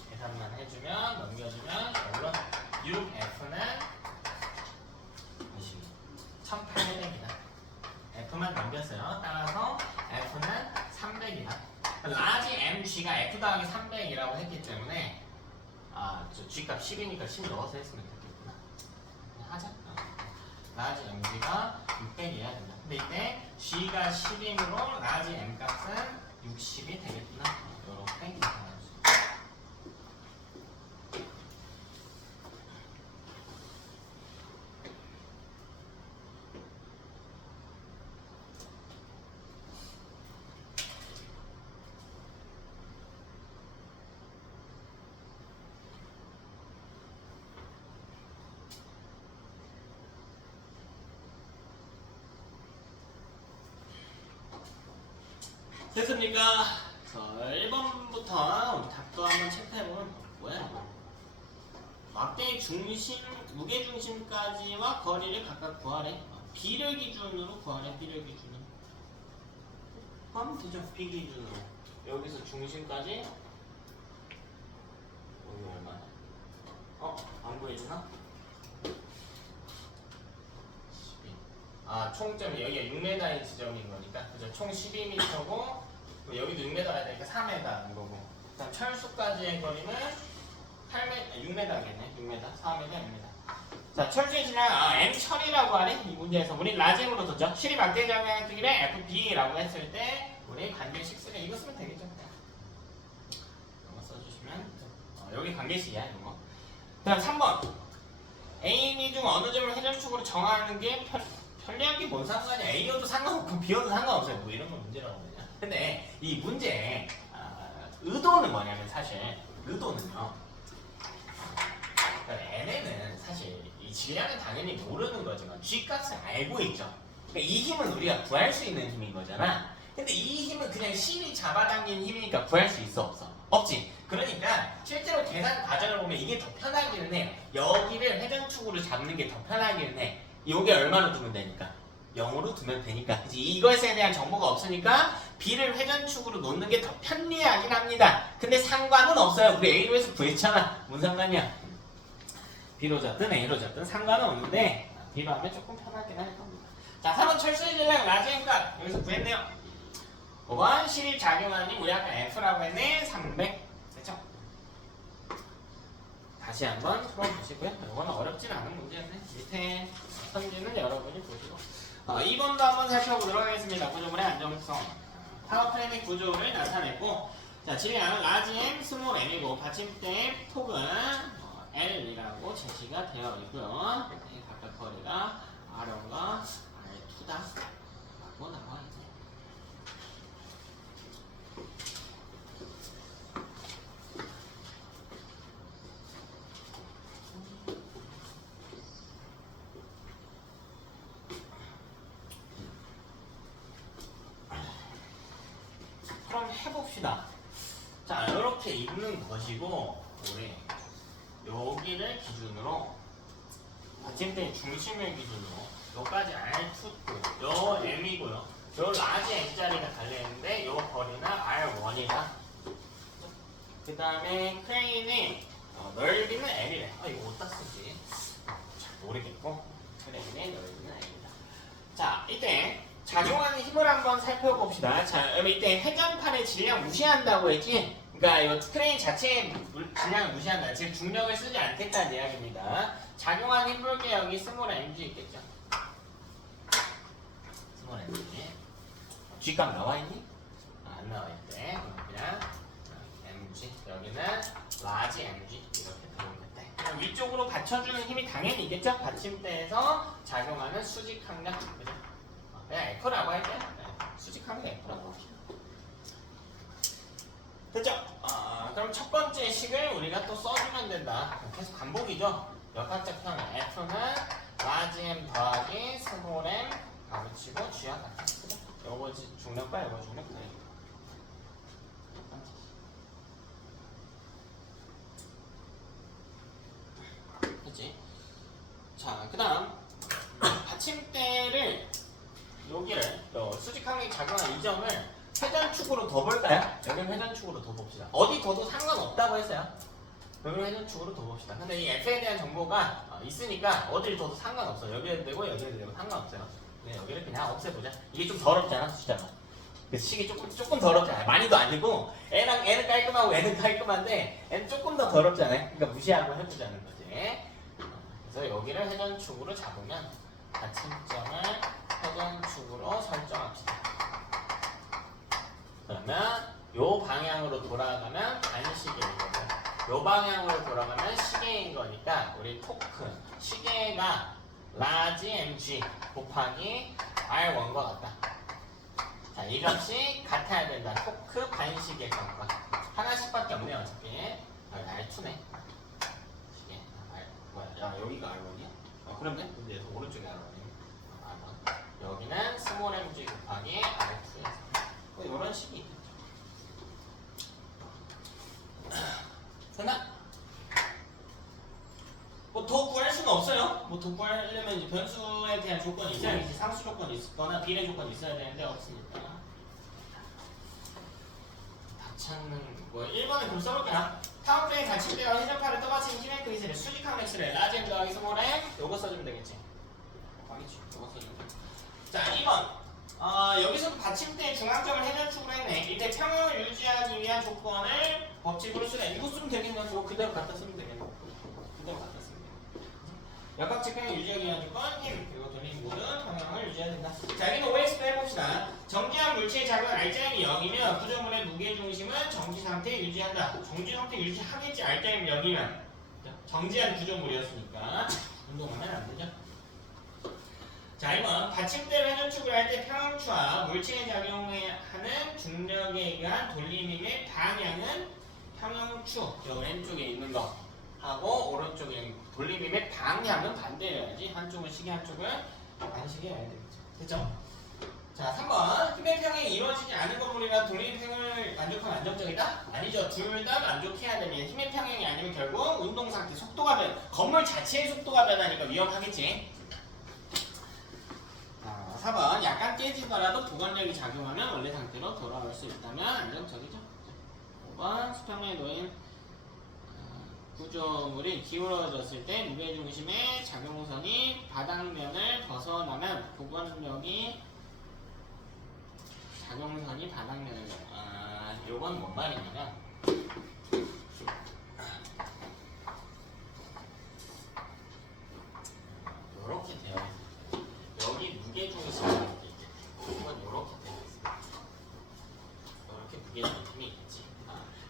계산만 해주면 넘겨주면 물론 6F는 1800이다. F만 넘겼어요. 따라서 F는 300이다. 라지 MG가 F 더하기 300이라고 했기 때문에 저 G값 10이니까 10 넣어서 했으면 됐겠구나. 하자. 라지 MG가 600이어야 된다. 근데 이때 G가 10이므로 라지 M 값은 60이 되겠구나. 이렇게 계산할 수 있다. 됐습니까? 자, 1번부터 우리 답도 한번 체크해보면 뭐야 이거? 막대의 중심, 무게중심까지와 거리를 각각 구하래. B를 기준으로 구하래. B를 기준으로 하면 되죠. B 기준으로 여기서 중심까지 여기 얼마나? 안 보여주나? 12. 총점이 여기가 6m인 지점인 거니까 그죠? 총 12m고 여기도 6m가 되니까 4m인 거고. 그다음 철수까지의 거리는 6m겠네. 6m, 4m, 6m. 자, 철수의 질량 M 철이라고 하네. 이 문제에서 우리 라짐으로 뒀죠. 실이 막대 정량 크기를 FB라고 했을 때 우리 관계식 쓰게 이거 쓰면 되겠죠. 이거 써주시면 여기 관계식이야 이거. 그다음 3번 A, B 중 어느 점을 회전축으로 정하는 게 편리한 게 뭔 상관이야. A여도 상관없고 B여도 상관없어요. 뭐 이런 건 문제라고 그러냐. 근데 이 문제의 의도는 뭐냐면 사실 의도는요. N에는 사실 이 질량은 당연히 모르는 거지만 G값은 알고 있죠. 그러니까 이 힘은 우리가 구할 수 있는 힘인 거잖아. 근데 이 힘은 그냥 실이 잡아당긴 힘이니까 구할 수 있어 없어? 없지. 그러니까 실제로 계산 과정을 보면 이게 더 편하기는 해. 여기를 회전축으로 잡는 게 더 편하기는 해. 요게 얼마로 두면 되니까? 0으로 두면 되니까. 그치? 이것에 대한 정보가 없으니까 B를 회전축으로 놓는 게 더 편리하긴 합니다. 근데 상관은 없어요. 우리 A로 해서 구했잖아. 뭔 상관이야? B로 잡든 A로 잡든 상관은 없는데 B로 하면 조금 편하긴 할 겁니다. 자, 3번 철수의 질량 라지니까 여기서 구했네요. 5번 실이 작용하는 힘 우리 아까 F라고 했네. 300. 됐죠? 다시 한번 풀어보시고요. 이거는 어렵진 않은 문제였네. 밑에 선지는 여러분이 보시고 2번도 한번 살펴보도록 하겠습니다. 구조물의 안정성 파워프레임의 구조를 나타냈고 자, 질량 라지 M, 스몰 m이고 받침대 폭은 L이라고 제시가 되어 있고요. 각각 거리가 R1과 R2다 라고 나와 있네요. 그럼 해봅시다. 자, 이렇게 있는 것이고 우리 여기를 기준으로 받침대 중심을 기준으로 여기까지 R2고 요 M이고요. 요 라지 M자리가 달려있는데 요 거리는 R1이다. 그 다음에 크레인의 넓이는 L이래. 이거 어디다 쓰지? 잘 모르겠고 크레인의 넓이는 L이다. 자, 이때 작용하는 힘을 한번 살펴봅시다. 자, 이때 회전판의 질량 무시한다고 했지? 그러니까 이 크레인 자체의 질량을 무시한다. 즉 중력을 쓰지 않겠다는 이야기입니다. 작용하는 힘 볼게 여기 스몰 mg 있겠죠. 스몰 mg. G값 나와있니? 안 나와있대. 그냥 mg. 여기는 라지 mg 이렇게 들어오겠대. 그럼 위쪽으로 받쳐주는 힘이 당연히 있겠죠? 받침대에서 작용하는 수직 항력. 그죠? 그냥 F라고 할게. 네. 수직 항력 F라고 할게. 됐죠? 그럼 첫 번째 식을 우리가 또 써주면 된다. 계속 반복이죠? 역학적 평행 F는 라지 M 더하기 스몰 M 가로치고 G와 같다. 그죠? 요거 중력과 요거 중력 더해. 그치? 자, 그 다음 받침대를 여기를 수직항력이 작용한 이 점을 회전축으로 더 볼까요? 여기를 회전축으로 더 봅시다. 어디 둬도 상관없다고 했어요. 여기를 회전축으로 더 봅시다. 근데 이 F에 대한 정보가 있으니까 어디를 둬도 상관없어. 여기에도 되고 여기에도 되고 상관없어요. 그냥 여기를 그냥 없애보자. 이게 좀 더럽잖아, 숫자가. 그래서 식이 조금 더럽잖아. 많이도 아니고 N은 깔끔하고 N은 깔끔한데 N은 조금 더 더럽잖아요. 그러니까 무시하고 해보자는 거지. 그래서 여기를 회전축으로 잡으면 받침점을 회전축으로 설정합시다. 그러면 요 방향으로 돌아가면 반시계인 거고 요 방향으로 돌아가면 시계인 거니까 우리 토크 시계가 라지 mg 곱하기 r1과 같다. 자, 이 값이 같아야 된다. 토크 반시계 값과 하나씩밖에 없네요. 어차피 r2네. 시계 뭐야? 야, 여기가 r1이야? 그런데 근데 오른쪽에 r1이야. r1. 여기는 스몰 mg 곱하기 r2에서 이런 식이 있겠죠. 됐나? 뭐 더 구할 수는 없어요. 뭐 더 구하려면 이제 변수에 대한 조건이 있어야겠지. 상수 조건이 있거나 비례 조건이 있어야 되는데 없으니까. 다 찾는 뭐 1번에 좀 써볼게요. 타운병의 받침대와 회전파를 떠받치는 힘의 크기를 수직항 맥스를 라지 M 더하기 스몰 M 요거 써주면 되겠지. 아니지. 요거 써주면 돼. 자, 2번. 여기서도 받침대의 중앙점을 회전축으로 했네. 이때 평형을 유지하기 위한 조건을 법칙으로 쓰네. 이거 쓰면 되겠네. 이거 그대로 갖다 쓰면 되겠네. 그대로 갖다 쓰면 되겠네. 역학적 평형을 유지하기 위한 조건, 힘. 그리고 돌림 모든 평형을 유지해야 된다. 자, 여기는 OX도 해봅시다. 정지한 물체의 작은 R자임이 0이면 구조물의 무게중심은 정지 상태에 유지한다. 정지 상태 유지하겠지. R자임이 0이면. 정지한 구조물이었으니까. 운동하면 안 되죠. 자, 2번 받침대 회전축을 할 때 평형추와 물체에 작용하는 중력에 의한 돌림힘의 방향은 평형추 저 왼쪽에 있는 거 하고 오른쪽에 있는 돌림힘의 방향은 반대여야지. 한쪽은 시계 한쪽은 반시계여야 되겠죠. 됐죠? 자, 3번 힘의 평행이 이루어지지 않은 건물이라 돌림 평형을 만족하면 안정적이다? 아니죠. 둘 다 만족해야 되면 힘의 평행이 아니면 결국 운동 상태 속도가 건물 자체의 속도가 변하니까 위험하겠지. 4번 약간 깨지더라도 보관력이 작용하면 원래 상태로 돌아올 수 있다면 안정적이죠. 5번 수평면에 놓인 구조물이 기울어졌을 때 무게중심의 작용선이 바닥면을 벗어나면 보관력이 작용선이 바닥면을 요건 뭔 말이냐면 요렇게 되어 있어요. 여기 무게중심이 이렇게 있겠지. 이건 이렇게 되어 있습니다. 이렇게 무게중심이 있겠지.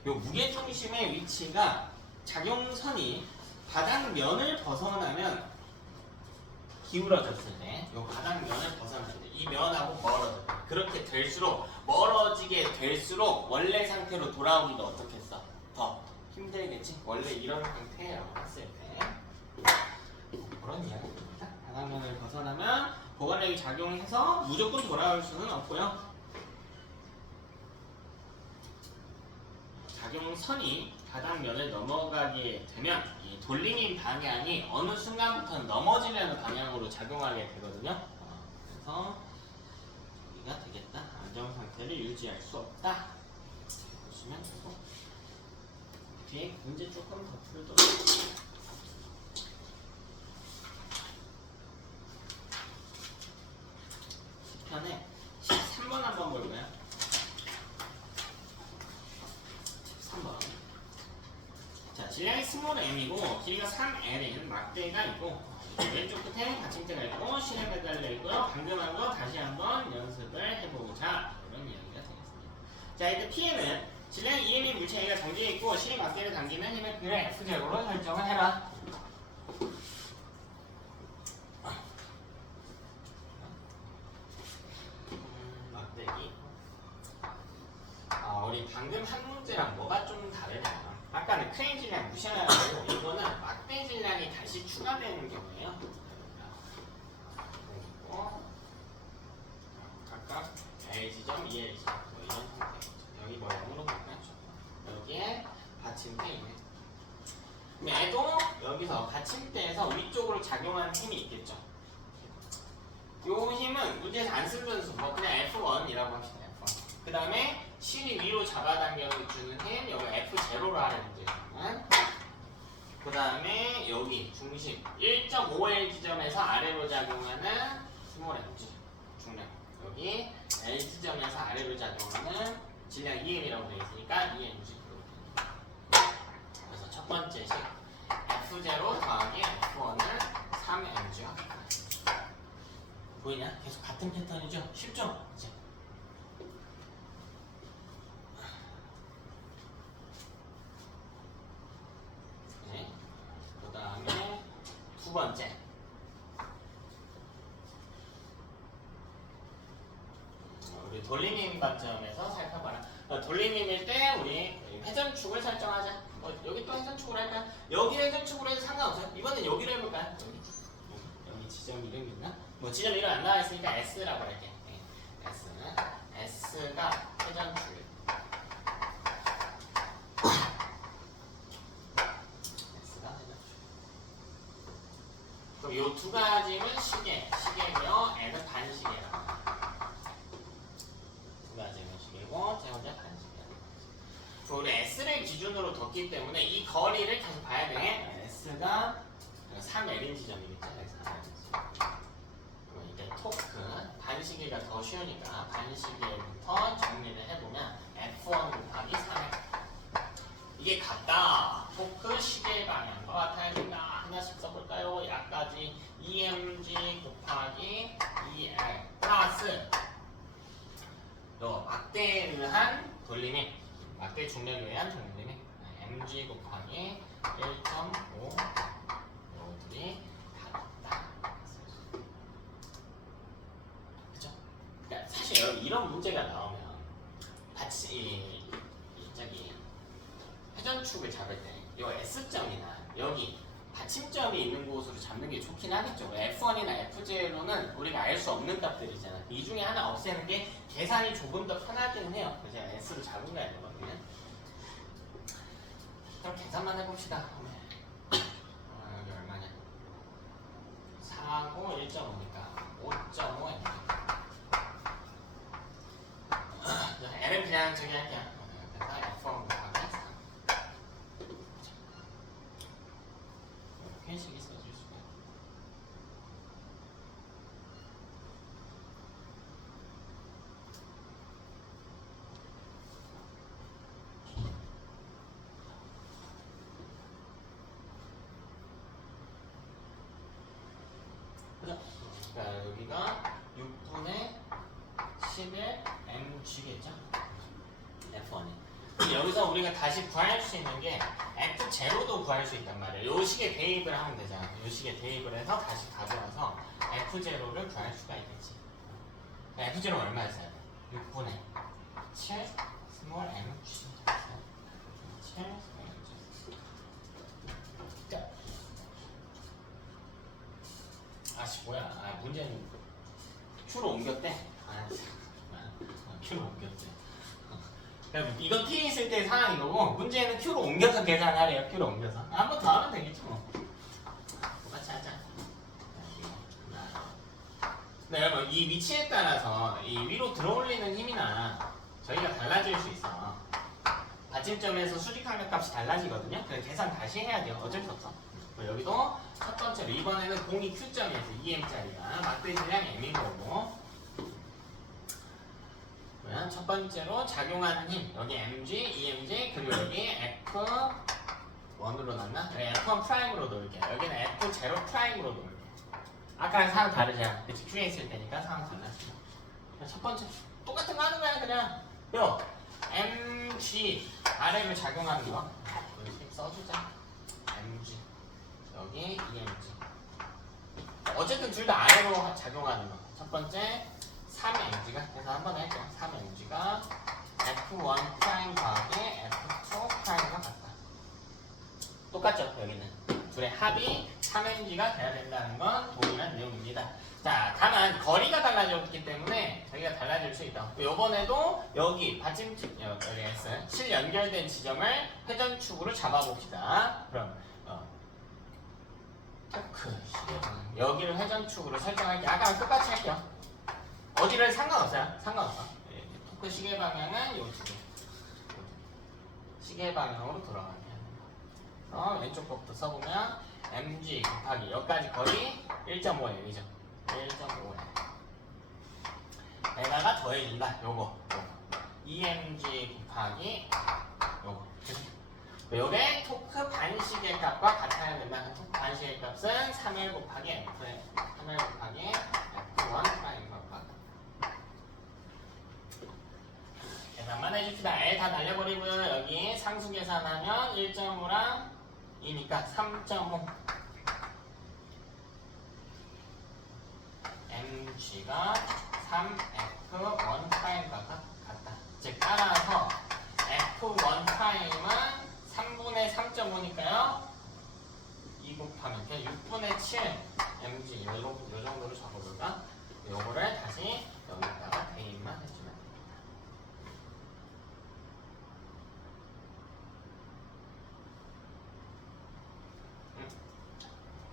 이 무게중심의 위치가 작용선이 바닥면을 벗어나면 기울어졌을 때, 이 바닥면을 벗어났을 때, 이 면하고 멀어져. 그렇게 될수록 멀어지게 될수록 원래 상태로 돌아오기가 어떻겠어? 더 힘들겠지. 원래 이런 상태라고 했을 때 그런 이야기입니다. 바닥면을 벗어나면 보관력이 작용해서 무조건 돌아올 수는 없고요. 작용선이 바닥면을 넘어가게 되면 이 돌림인 방향이 어느 순간부터는 넘어지려는 방향으로 작용하게 되거든요. 그래서 여기가 되겠다. 안정 상태를 유지할 수 없다. 보시면 되고 뒤에 문제 조금 더 풀도록. 10편에 13번 한번 볼까요? 13번. 자, 질량이 스몰 m이고 길이가 3l인 막대가 있고 왼쪽 끝에 받침대가 있고 실에 매달려 있고요. 방금 한 거 다시 한번 연습을 해보자. 이런 이야기가 되겠습니다. 자, 일단 P에는 질량 EM이 물체가 정지해 있고 실이 막대를 당기면 힘의 비를 F제로로 설정을 해라. 막대기. 우리 방금 한 문제랑 뭐가 좀 다르냐? 아까는 크레인 질량 무시하고 이거는 막대 질량이 다시 추가되는 경우에요. 그리고 각각 L 지점, EL 지점 뭐 이런 상태. 여기 뭐 0으로 바꿨죠. 여기에 받침대 있네. 얘도 여기서 받침대에서 위쪽으로 작용하는 힘이 있겠죠. 요 힘은 문제에서 안 쓰면서 뭐 그냥 F1이라고 합시다. F1. 그 다음에 실이 위로 잡아당겨주는 힘, 여기 F0로 하는 문제지만, 그 다음에 여기 중심 1.5L 지점에서 아래로 작용하는 스몰 mg 중량, 여기 L 지점에서 아래로 작용하는 질량 EM이라고 되어 있으니까 EMG. 그래서 첫 번째 식 F0 더하기 F1을 3mg 합니다. 보이냐? 계속 같은 패턴이죠? 쉽죠? 그치? 네. 그 다음에 두 번째 우리 돌림힘 관점에서 살펴봐라. 돌림힘일 때 우리 회전축을 설정하자. 여기 또 회전축으로 할까요? 여기 회전축으로 해도 상관없어요. 이번엔 여기로 해볼까요? 여기 지점 이름 있나? 뭐 지점 이름 안 나와 있으니까 S라고 할게. 네. S가 회전축. S가 회전축. 그럼 이 두 가지는 시계고요. N은 반시계라고. 두 가지는 시계고, 제 혼자 반시계라고. 우리 S를 기준으로 뒀기 때문에 이 거리를 계속 봐야 돼. S가 3L인 지점이겠죠. 그럼 이제 토크 반시계가 더 쉬우니까 반시계부터 정리를 해보면 F1 곱하기 3L. 이게 같다. 토크 시계 방향과 같아야 된다. 하나씩 써볼까요? 약까지 EMG 곱하기 EL 플러스 또 막대에 의한 돌림이, 막대 중력에 의한 돌림이 mg 곱하기 1.5 요들이 같다. 그죠? 그러니까 사실 이런 문제가 나오면 저기 회전축을 잡을 때 이 S점이나 여기 받침점이 있는 곳으로 잡는 게 좋긴 하겠죠. F1이나 F0는 우리가 알 수 없는 값들이잖아. 이 중에 하나 없애는 게 계산이 조금 더 편하긴 해요. 제가 S로 잡은 거야 되거든요. 그럼 계산만 해봅시다. 여기 얼마냐? 4고 1.5니까 5.5 N은 그냥 저기 할게요. 그래서 F1 곱하기 4. 이렇게 식이 써질 수가 있고. 그죠? 그러니까 여기가 6분의 11 mg겠죠? F1이. 여기서 우리가 다시 구할 수 있는 게 F0도 구할 수 있단 말이에요. 요 식에 대입을 하면 되잖아. 요 식에 대입을 해서 다시 가져와서 F0를 구할 수가 있겠지. F0 얼마였어요? 6분의 7 스몰 mg. 7 스몰 mg. 뭐야? 문제는 Q로 옮겼대. Q로 옮겼대. 이건 T 있을 때 상황인 거고, 문제는 Q로 옮겨서 계산하래요. Q로 옮겨서. 한 번 더 하면 되겠죠. 뭐. 똑같이 하자. 네, 여러분, 이 위치에 따라서 이 위로 들어올리는 힘이나 저희가 달라질 수 있어. 받침점에서 수직항력 값이 달라지거든요. 그래서 계산 다시 해야 돼요. 어쩔 수 없어. 여기도 첫 번째로 이번에는 공이 Q점이어서 2m짜리가 막대 질량 M인 거고, 첫 번째로 작용하는 힘 여기 mg, emg 그리고 여기 f1으로 놨나? F1 프라임으로 놓을게요. 여기는 F0 프라임으로 놓을게요. 아까랑 상황 다르잖아. 그치? Q에 있을 때니까 상황 달랐어. 첫 번째 똑같은 거 하는 거야 그냥. 요 mg 아래로 작용하는 거 이렇게 써주자. mg 여기 emg. 어쨌든 둘 다 아래로 작용하는 거. 첫 번째 3mg가 그래서 한번 해줘. 3mg가 f1 프라임 더하기 f2 프라임과 같다. 똑같죠 여기는. 둘의 합이 3mg가 돼야 된다는 건 동일한 내용입니다. 자, 다만 거리가 달라졌기 때문에 저기가 달라질 수 있다. 요번에도 여기 받침축 여기 S 실 연결된 지점을 회전축으로 잡아봅시다. 그럼 토크 시계방향 여기를 회전축으로 설정할게요. 아까랑 똑같이 할게요. 어디를 상관없어요. 상관없어. 토크 시계방향은 요 지금 시계방향으로 돌아가게 하는 거. 왼쪽 것부터 써보면 mg 곱하기 여기까지 거리 1.5예요. 그죠? 1.5에 에다가 더해준다. 요거 2mg 곱하기 요거. 요게 토크 반시계 값과 같아야 된다. 토크 반시계 값은 3L 곱하기 F 3L 곱하기 F1 프라임과 같다. 계산만 해줍시다. 애 다 날려버리고요. 여기 상수 계산하면 1.5랑 2니까 3.5 mg가 3f1 프라임과 같다. 즉 따라서 f1 프라임은 3분의 3.5니까요 2 곱하면 6분의 7 mg 요 정도로 적어볼까? 요거를 다시 여기다가 대입만 해주면 됩니다.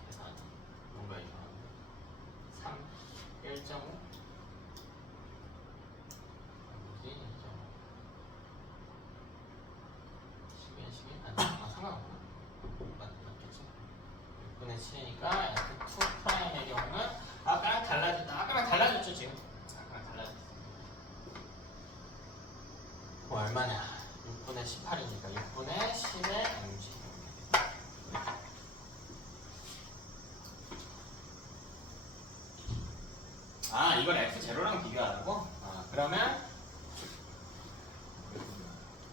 계산 뭔가 이상한데 3 1.5 뭐지? 1.5 시계 상관없나? 맞겠지? 6분의 7이니까 F2 프라임의 경우는 아까랑 달라졌다. 아까랑 달라졌죠 지금? 아까랑 달라졌어. 얼마냐? 6분의 18이니까 6분의 10의 mg. 아 이걸 F0랑 비교하라고? 그러면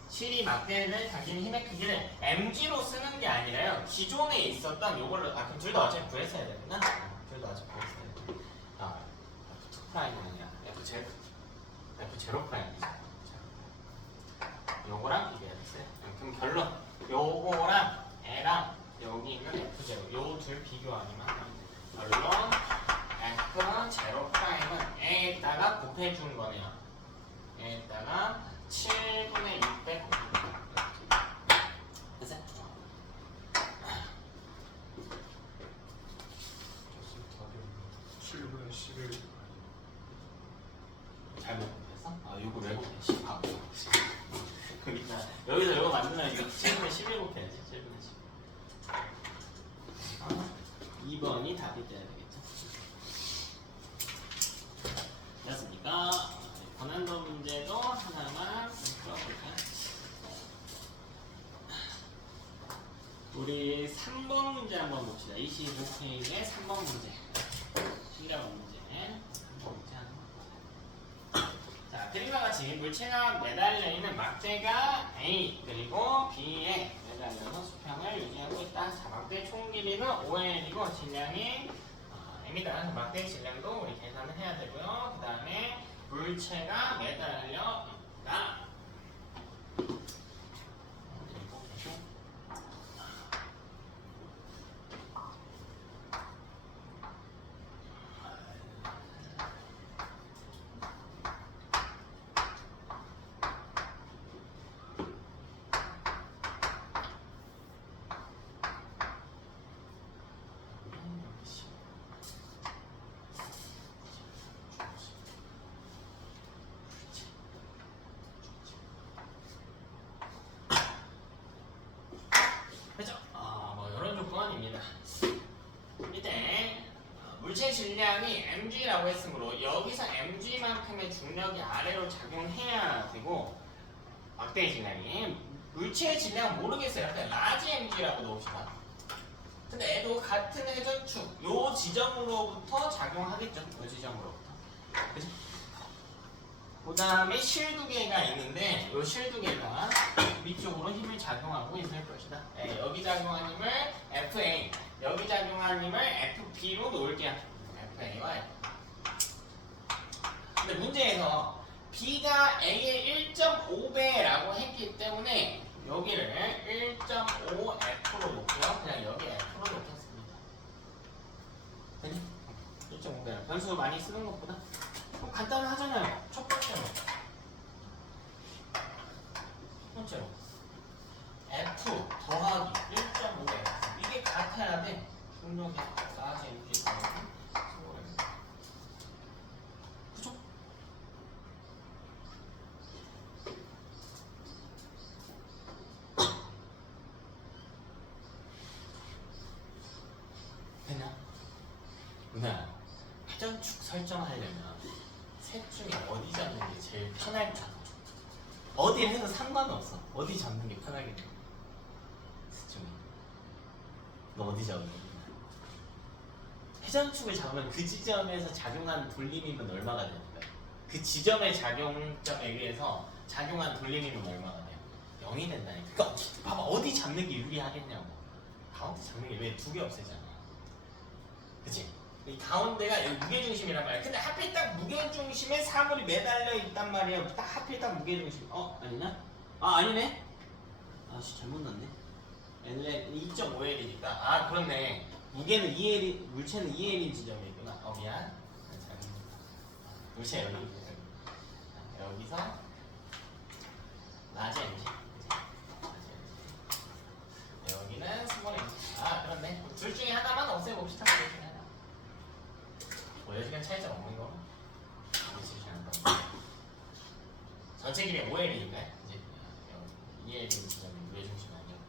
7이 막대는 당신이 힘의 크기를 mg로 쓰는 게 아니라요 기존에 있었던 요걸로 그럼 둘 다 어차피 구했어야 되구나. 둘 다 어차피 구했어야 돼. F2 프라임이 아니라 F0 프라임이죠. 요거랑 비교해야겠어요. 그럼 결론 요거랑 애랑 여기 있는 F0 요 둘 비교하기만 하면 결론 F0 프라임은 A에다가 곱해준 거네요. A에다가 7분의 600 곱해준 거예요. 됐어요? 7분의 11 잘못 곱했어? 요거 왜 곱해? 10 하고 그러니까 여기서 요거 만들면 이거 7분의 11 곱해야지. 7분의 11 2번이 답이 돼야 되겠죠? 됐습니까? 권한도 문제도 하나만 풀어볼까요? 우리 3번 문제 한번 봅시다. 25페이지의 3번 문제. 신기한 문제. 3번 문제 하나. 자, 그림과 같이 물체가 매달려 있는 막대가 A 그리고 B에 매달려서 수평을 유지하고 있다. 자, 막대 총 길이는 5L이고 질량이 M이다. 막대 질량도 우리 계산을 해야 되고요. 그 다음에 물체가 매달려 있다. 그죠? 뭐 이런 조건입니다. 이때 물체 질량이 mg라고 했으므로 여기서 mg만큼의 중력이 아래로 작용해야 되고 막대의 질량이 물체의 질량은 모르겠어요. 그냥 라지 mg라고 넣읍시다. 근데 얘도 같은 회전축 요 지점으로부터 작용하겠죠. 요 지점으로부터. 그죠? 그 다음에 실 두 개가 있는데 요 실 두 개가 위쪽으로 힘을 작용하고 있을 것이다. 네, 여기 작용한 힘을 FA, 여기 작용한 힘을 FB로 놓을게요. FA와 F. 근데 문제에서 B가 A의 1.5배라고 했기 때문에 여기를 1.5F로 놓고요. 그냥 여기 F로 놓겠습니다. 되니? 1.5배. 변수 많이 쓰는 것보다 간단하잖아요. 첫 번째로. 첫 번째로. F 더하기 1.5F. 이게 같아야 돼. 중력이 나지 이렇게 그죠? 됐나? 누나, 회전축 설정하려면 셋 중에 어디 잡는 게 제일 편할까? 어디를 해도 상관없어. 어디 잡는 게 편하게 돼? 셋 중에. 너 어디 잡는 거야? 회전축을 잡으면 그 지점에서 작용한 돌림힘은 얼마가 되는 거야? 그 지점의 작용점에 의해서 작용한 돌림힘은 얼마가 돼요? 0이 된다니까. 그러니까 봐봐, 어디 잡는 게 유리하겠냐고. 가운데 잡는 게 왜 두 개 없애잖아. 그치? 이 가운데가 여기 무게중심이란 말이야. 근데 하필 딱 무게중심에 사물이 매달려 있단 말이야. 딱 하필 딱 무게중심. 아니나? 아니네? 아씨 잘못 넣었네. L에 2.5L이니까. 그렇네. 무게는 2L, 물체는 2L인 지점이구나. 미안. 물체 여기서 라지 MG. 여기는 스몰 MG. 그렇네. 둘 중에 하나만 없애봅시다. 둘 중에 하나. 보여주기엔 차이점 없는 거. 전체 길이 5L이니까 이제 2L인 지점이 무게중심 아니었고.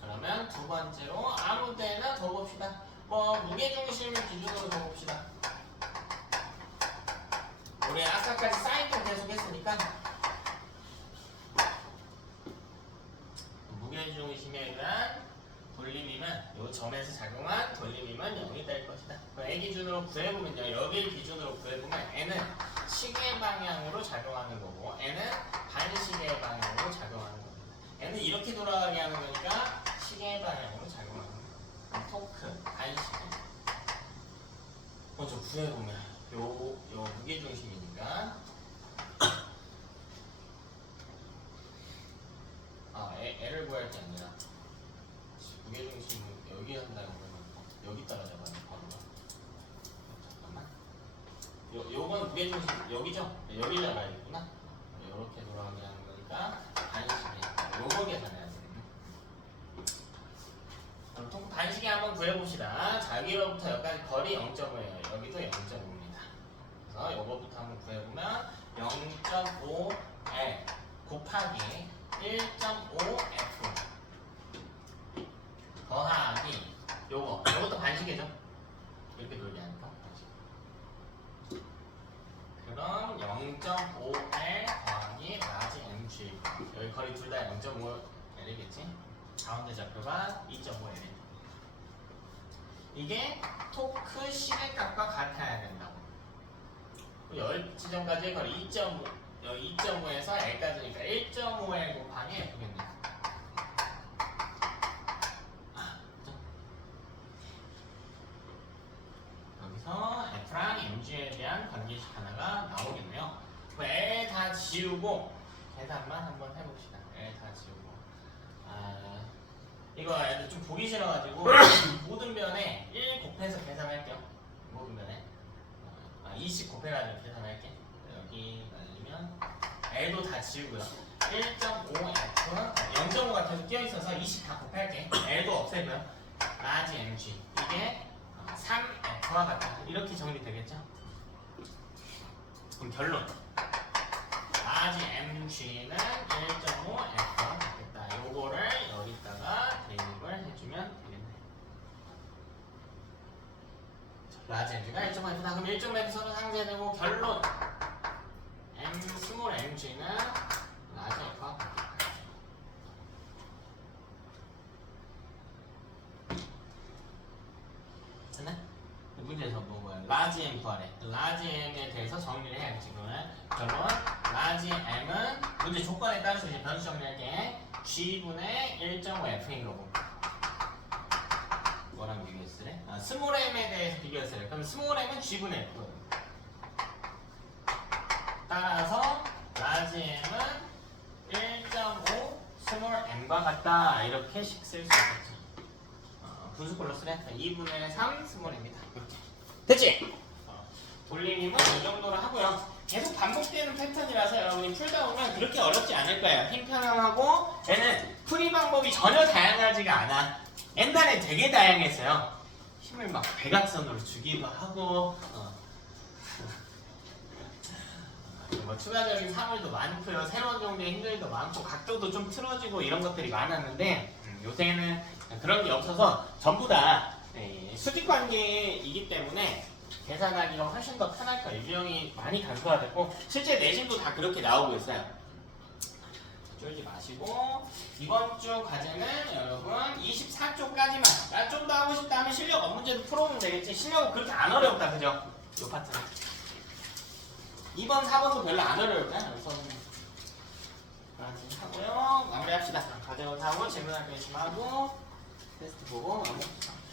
그러면 두 번째로 아무 데나 더 봅시다. 무게중심을 기준으로 더 봅시다. 우리 아까까지 사인도 계속 했으니까 무게중심에 의한 돌림힘은 이 점에서 작용한 돌림힘은 0이 될 것이다. A 기준으로 구해보면요. 여기 기준으로 구해보면 N은 시계 방향으로 작용하는 거고 N은 반시계 방향으로 작용하는 겁니다. N은 이렇게 돌아가게 하는 거니까 시계 방향으로 작용하는 거예요. 토크, 반시계. 먼저 구해보면 요 무게중심이니까 L을 구할 게 아니라 무게중심은 여기 한다고 그러면 여기 따라 잡아야 돼. 바로가. 잠깐만. 요건 무게중심 여기죠? 여기 잡아야겠구나. 요렇게 돌아가게 하는 거니까 반시계. 요거 계산해야 돼. 그럼 반시계 한번 구해봅시다. 자, 여기로부터 여기까지 거리 0.5예요. 여기도 0.5입니다. 그래서 요거부터 한번 구해보면 0.5L 곱하기 1.5F 더하기 요것도 반시계죠? 이렇게 돌게 하니까 그럼 0.5L 더하기 라지 MG. 여기 거리 둘 다 0.5L이겠지? 가운데 좌표가 2.5L. 이게 토크 시계값과 같아야 된다고. 열 지점까지의 거리 2.5, 여기 2.5에서 L까지니까 1.5L 곱하기 F겠네. 여기서 F랑 MG에 대한 관계식 하나가 나오겠네요. L 다 지우고 계산만 한번 해봅시다. L 다 지우고. 이거 애들 좀 보기 싫어가지고 모든 변에 1 곱해서 계산할게요. 모든 변에 20 곱해가지고 계산할게. 여기 날리면 L도 다 지우고요. 1.5F 0.5가 계속 끼어있어서 20 다 곱할게. L도 없애고요. 라지 MG 이게 3F와 같다. 이렇게 정리되겠죠? 그럼 결론 라지 MG는 1.5F와 같겠다. 요거를 여기다가 대입을 해주면 되겠네. 라지 MG가 1.5F다. 그럼 1.5F 서로 상쇄되고 결론 스몰 MG는 라지 F와 같다. 됐나? 문제에서 뭐 뭐야? 라지 M 구하래. 라지 M에 대해서 정리를 해야지. 그러면 결론 라지 M은 문제 조건에 따라서 이제 변수 정리할게. G분의 1.5F인 거고. 뭐랑 비교했으래? 아, 스몰 M에 대해서 비교했으래. 그럼 스몰 M은 G분의 F. 따라서 라지 M은 1.5 스몰 M과 같다. 이렇게씩 쓸 수 있겠지. 분수꼴로 쓰래. 2분의 3 스몰입니다. 이렇게. 됐지? 돌림임은 이 정도로 하고요. 계속 반복되는 패턴이라서 여러분이 풀다 보면 그렇게 어렵지 않을 거예요. 힘 편안하고 얘는 풀이 방법이 전혀 다양하지가 않아. 옛날에 되게 다양했어요. 힘을 막 대각선으로 주기도 하고 뭐 추가적인 사물도 많고요. 새로운 종류의 힘들도 많고 각도도 좀 틀어지고 이런 것들이 많았는데 요새는 그런 게 없어서 전부 다 수직 관계이기 때문에 계산하기가 훨씬 더 편할 거예요. 유형이 많이 간소화됐고 실제 내신도 다 그렇게 나오고 있어요. 쫄지 마시고 이번 주 과제는 여러분 24쪽까지만 좀 더 하고 싶다 하면 실력 업문제도 풀어보면 되겠지. 실력은 그렇게 안 어렵다 그죠? 요 파트는 2번 4번도 별로 안 어려울까요? 그래서 하고요 마무리합시다. 과제 하고 질문할 거 있으면 하고 테스트 보고 마무리합시다.